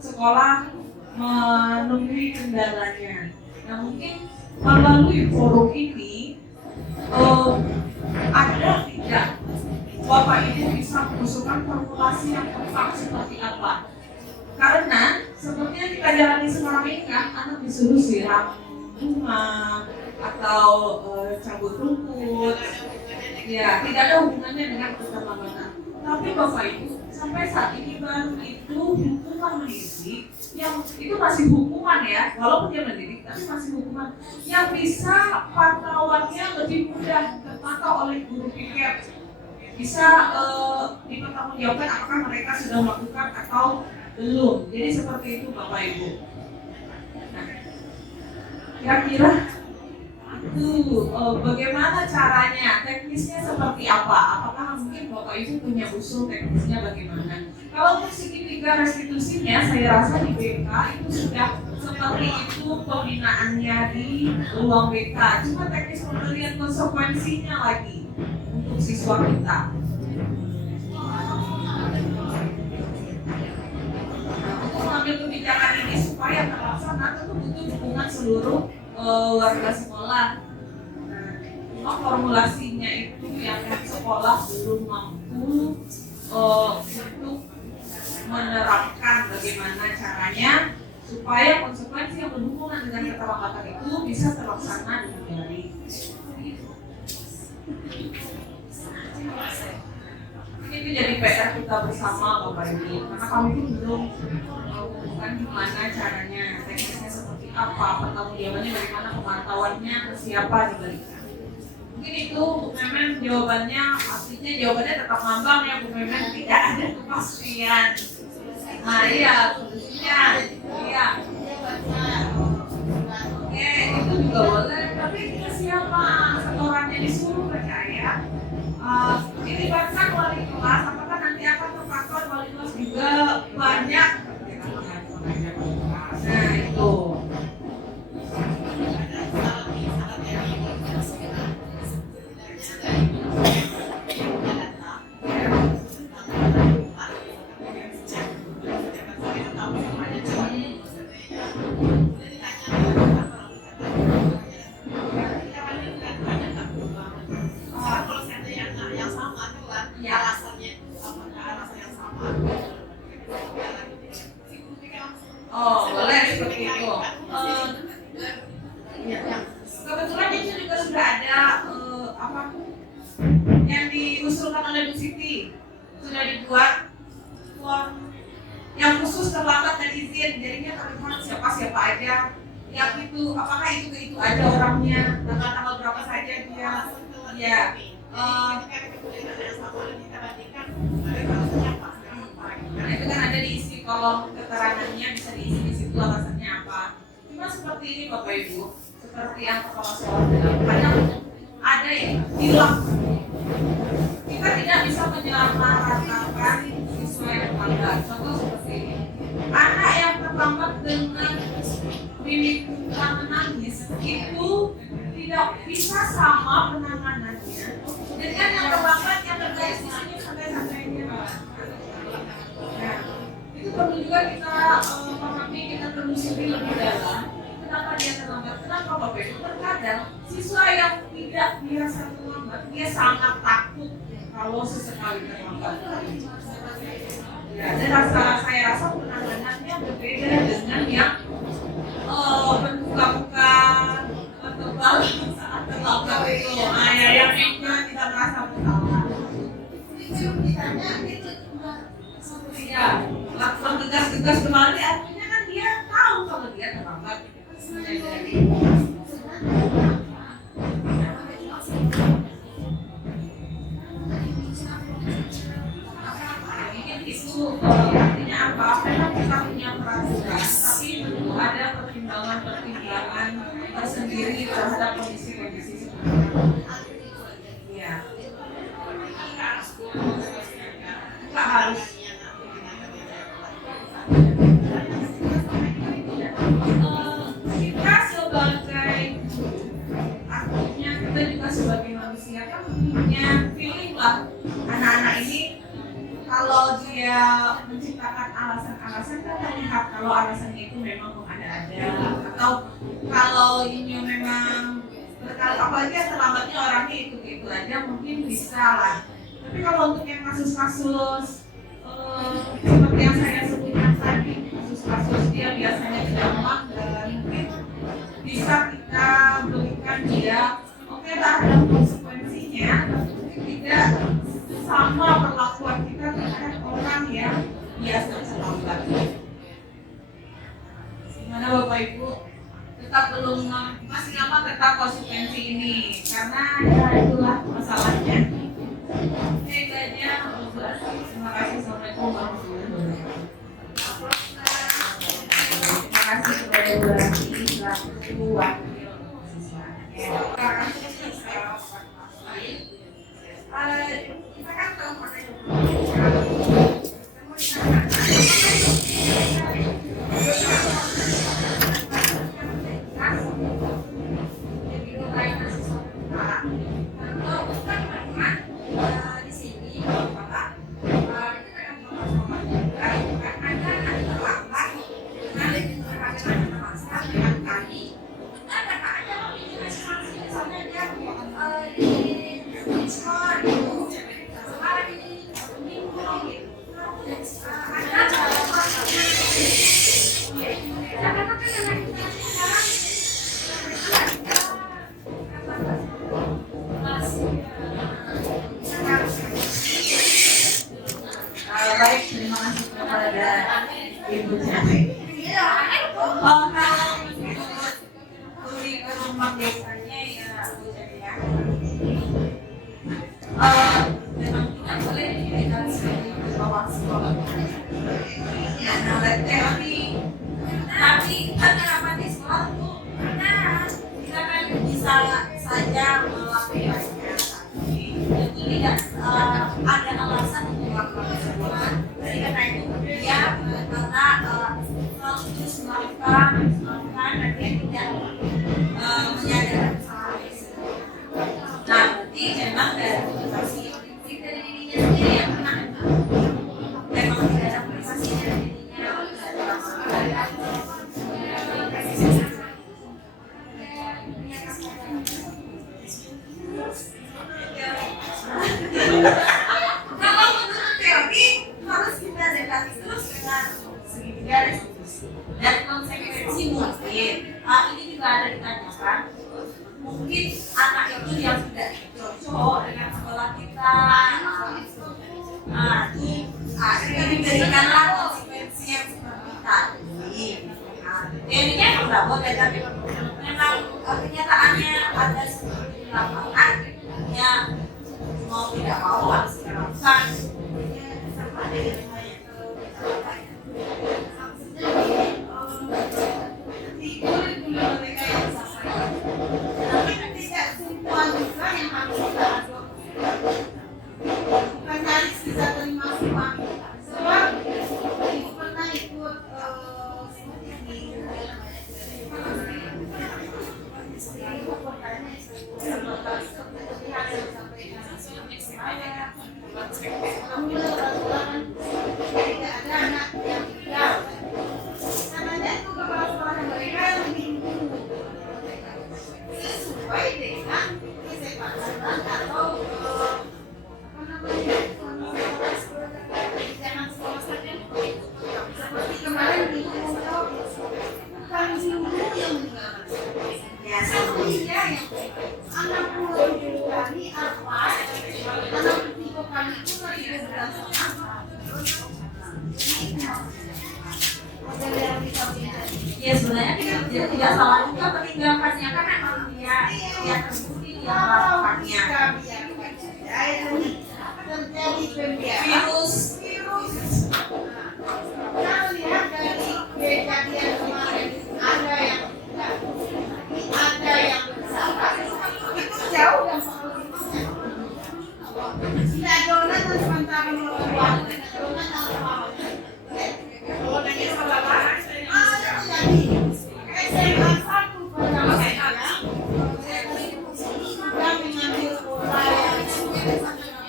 sekolah menunggu kendalanya. Nah, mungkin melalui forum ini ada tidak Bapak ini bisa mengusulkan formulasi yang tepat seperti apa? Karena seperti yang kita jalani sekarang ini kan, anak disuruh siram bunga atau cabut rumput, ya tidak ada hubungannya dengan keterlambatan. Tapi Bapak Ibu, sampai saat ini baru itu hukuman mendidik yang itu masih hukuman ya, walaupun dia mendidik tapi masih hukuman yang bisa pantauannya lebih mudah terpantau oleh guru piket. Bisa dipertanggungjawabkan apakah mereka sudah melakukan atau belum. Jadi seperti itu Bapak Ibu. Nah, kira-kira itu bagaimana caranya, teknisnya seperti apa? Apakah mungkin Bapak Ibu punya usul teknisnya bagaimana? Kalau untuk segitiga restitusinya, saya rasa di BK itu sudah seperti itu pembinaannya di ruang BK. Cuma teknis pemberian konsekuensinya lagi untuk siswa kita. Untuk mengambil kebijakan ini supaya terlaksana tentu butuh dukungan seluruh warga sekolah. Nah, formulasinya itu yang sekolah belum mampu untuk menerapkan bagaimana caranya supaya konsekuensi yang berhubungan dengan keterlambatan itu bisa terlaksana dengan baik. Ini jadi PR kita bersama Bapak Ibu, karena kami pun belum menemukan gimana caranya, teknisnya seperti apa, pertanggungjawabannya bagaimana, pemantauannya ke siapa diberikan. Mungkin itu Bu Memen jawabannya, pastinya jawabannya tetap ngambang ya Bu Memen, tidak ada kepastian. Nah iya, khususnya iya. Oke, itu juga boleh, tapi ke siapa? Setorannya disuruh percaya. Ini bahkan wali kelas, apakah nanti akan terpantau wali kelas juga banyak? Nah itu. Oh, boleh seperti itu. Kebetulan itu juga sudah ada yang diusulkan oleh Bu Siti, sudah dibuat form yang khusus terlambat dan izin, jadinya terlihat siapa aja yang itu, apakah itu aja orangnya, tanggal berapa saja dia, ya. Nah itu kan ada diisi kolom keterangannya, bisa diisi di situ alasannya apa. Cuma seperti ini Bapak Ibu, seperti yang kepala sekolah bilang, kadang ada yang hilang. Kita tidak bisa menyamaratakan siswa yang terlambat. Contoh seperti ini, anak yang terlambat dengan mimikukan menangis itu tidak bisa sama penanganannya dengan yang terlambat yang terjadi di sini santai-santainya. Nah, itu perlu juga kita pahami, kita telusuri lebih dalam. Kenapa dia terlambat? Kenapa Bapak Ibu? Terkadang siswa yang tidak biasa terlambat, dia sangat takut kalau sesekali terlambat. Ya, dan saya rasa penanganannya berbeda dengan yang berbuka-buka tebal saat terlambat itu. Nah, ya, yang tidak merasa bersalah. Ya, lakukan tegas-tegas kembali artinya kan dia tahu kalau dia terlambat. Mungkin itu artinya apa? Memang kita punya peraturan, tapi tentu ada pertimbangan-pertimbangan tersendiri terhadap kondisi-kondisi seperti itu. Ya, nggak harus. Kita sebagai artinya kita juga sebagai manusia kan punya feeling lah, anak-anak ini kalau dia menciptakan alasan-alasan kan melihat kalau alasannya itu memang mengada-ada, atau kalau ini memang berkali apalagi terlambatnya orangnya itu aja mungkin bisa lah. Tapi kalau untuk yang kasus-kasus seperti yang saya sebutkan tadi, kasus-kasus dia biasanya tidak melanggar, mungkin bisa kita berikan dia oke lah, ada konsekuensinya, tapi tidak sama perlakuan kita terhadap orang yang biasa terlambat. Gimana Bapak Ibu? Tetap belum masih lama tetap konsekuensi ini, karena ya itulah masalahnya. Oke, itu aja. Terima kasih. Assalamualaikum warahmatullahi wabarakatuh. Terima kasih kepada Bu Ranti selaku wakil siswa. Kita kan tahu pakai di sini Bapak itu memang ada anak terlambat bisa saja melakukannya, tapi tidak ada alasan untuk melakukan tersebut. Jadi karena itu dia karena kalau terus melakukan dan dia tidak menyadari kesalahan tersebut. Nah, berarti memang dari motivasi dari dirinya sendiri yang kena. Memang tidak ada motivasi dari dirinya. Kalau menurut teori harus kita dekati terus dengan segitiga restitusi dan konsekuensi mungkin ini juga ada ditanyakan, mungkin anak itu yang tidak cocok dengan sekolah kita, kita diberikanlah konsekuensi yang seperti tadi. Teorinya tidak boleh, tapi memang kenyataannya ada seperti di lapangan, ya mau tidak mau harus dilakukan. Tapi tidak semua juga yang harus kita adopsi. Bukan harus bisa terima semua. Sebab ibu pernah ikut tidak ada anak yang tidak. Namanya itu kepala sekolah mereka lebih sesuai dengan kesepakatan atau jangan sekolah saja. Seperti kemarin di bukan guru yang meninggalkan. Ya, sebenarnya yang anak pulau kali apa? Anak tiga kali itu lagi berdasarkan apa? Ya sebenarnya tidak salah juga meninggalkannya, kan memang dia terbukti dia melakukannya. Terjadi virus. Kita lihat dari kejadian kemarin ada yang salah, itu jauh yang tidak donat dan sementara melakukan donat atau SMA 1 pertama saya sudah mengambil pola yang karena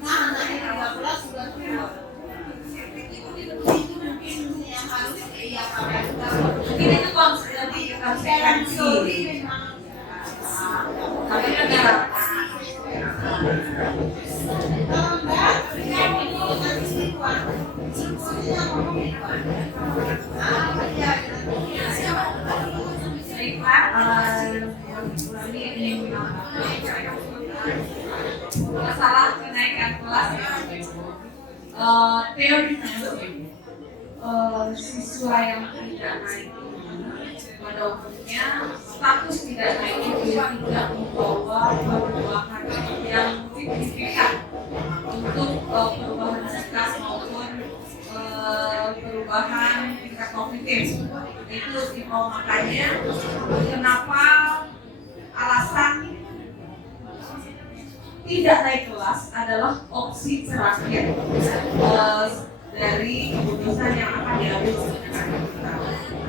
anaknya 13 sudah tua. Itu mungkin yang harus ia pakai. Mungkin itu konsekuensi. Tapi kan kalau enggak, dia mau nanti siswa yang ngomong masalah kenaikan kelas teorinya siswa yang tidak naik pada umumnya status tidak naik itu tidak membawa perubahan yang signifikan untuk perubahan sikap maupun perubahan tingkat kognitif. Itu makanya kenapa alasan tidak naik kelas adalah opsi terakhir dari keputusan yang akan diambil oleh kita.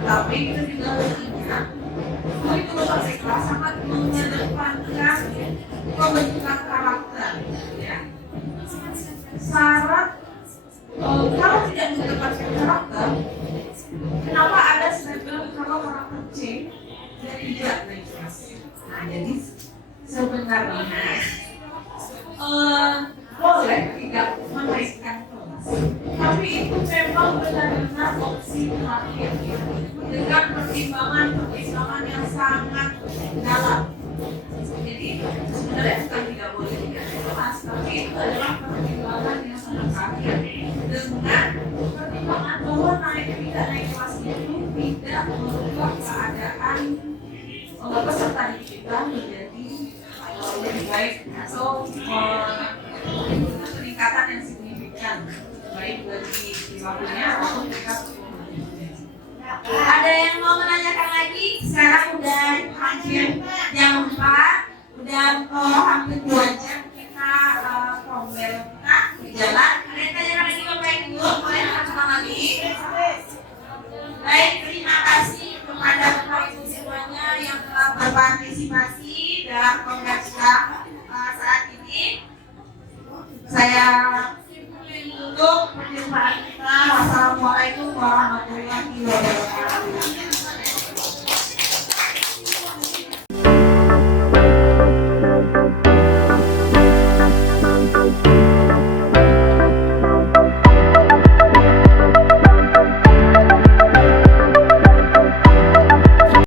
Tapi kita juga harus ingat kurikulum TK sangat mengedepankan pembentukan karakter, ya. Syarat kalau tidak mendapatkan karakter, kenapa ada snapgram kalau karakter C dan tidak naik kelas? Nah, jadi sebenarnya boleh tidak menaikkan kelas, tapi itu memang benar-benar opsi terakhir dengan pertimbangan yang sangat dalam. Jadi sebenarnya bukan tidak boleh tidak naik kelas, tapi itu adalah pertimbangan yang sangat terakhir dengan pertimbangan bahwa tidak naik kelas itu tidak merubah keadaan peserta didik kita menjadi lebih baik atau peningkatan yang signifikan baik bagi perilakunya maupun tingkat psikologinya. Ada yang mau menanyakan lagi? Sekarang udah hampir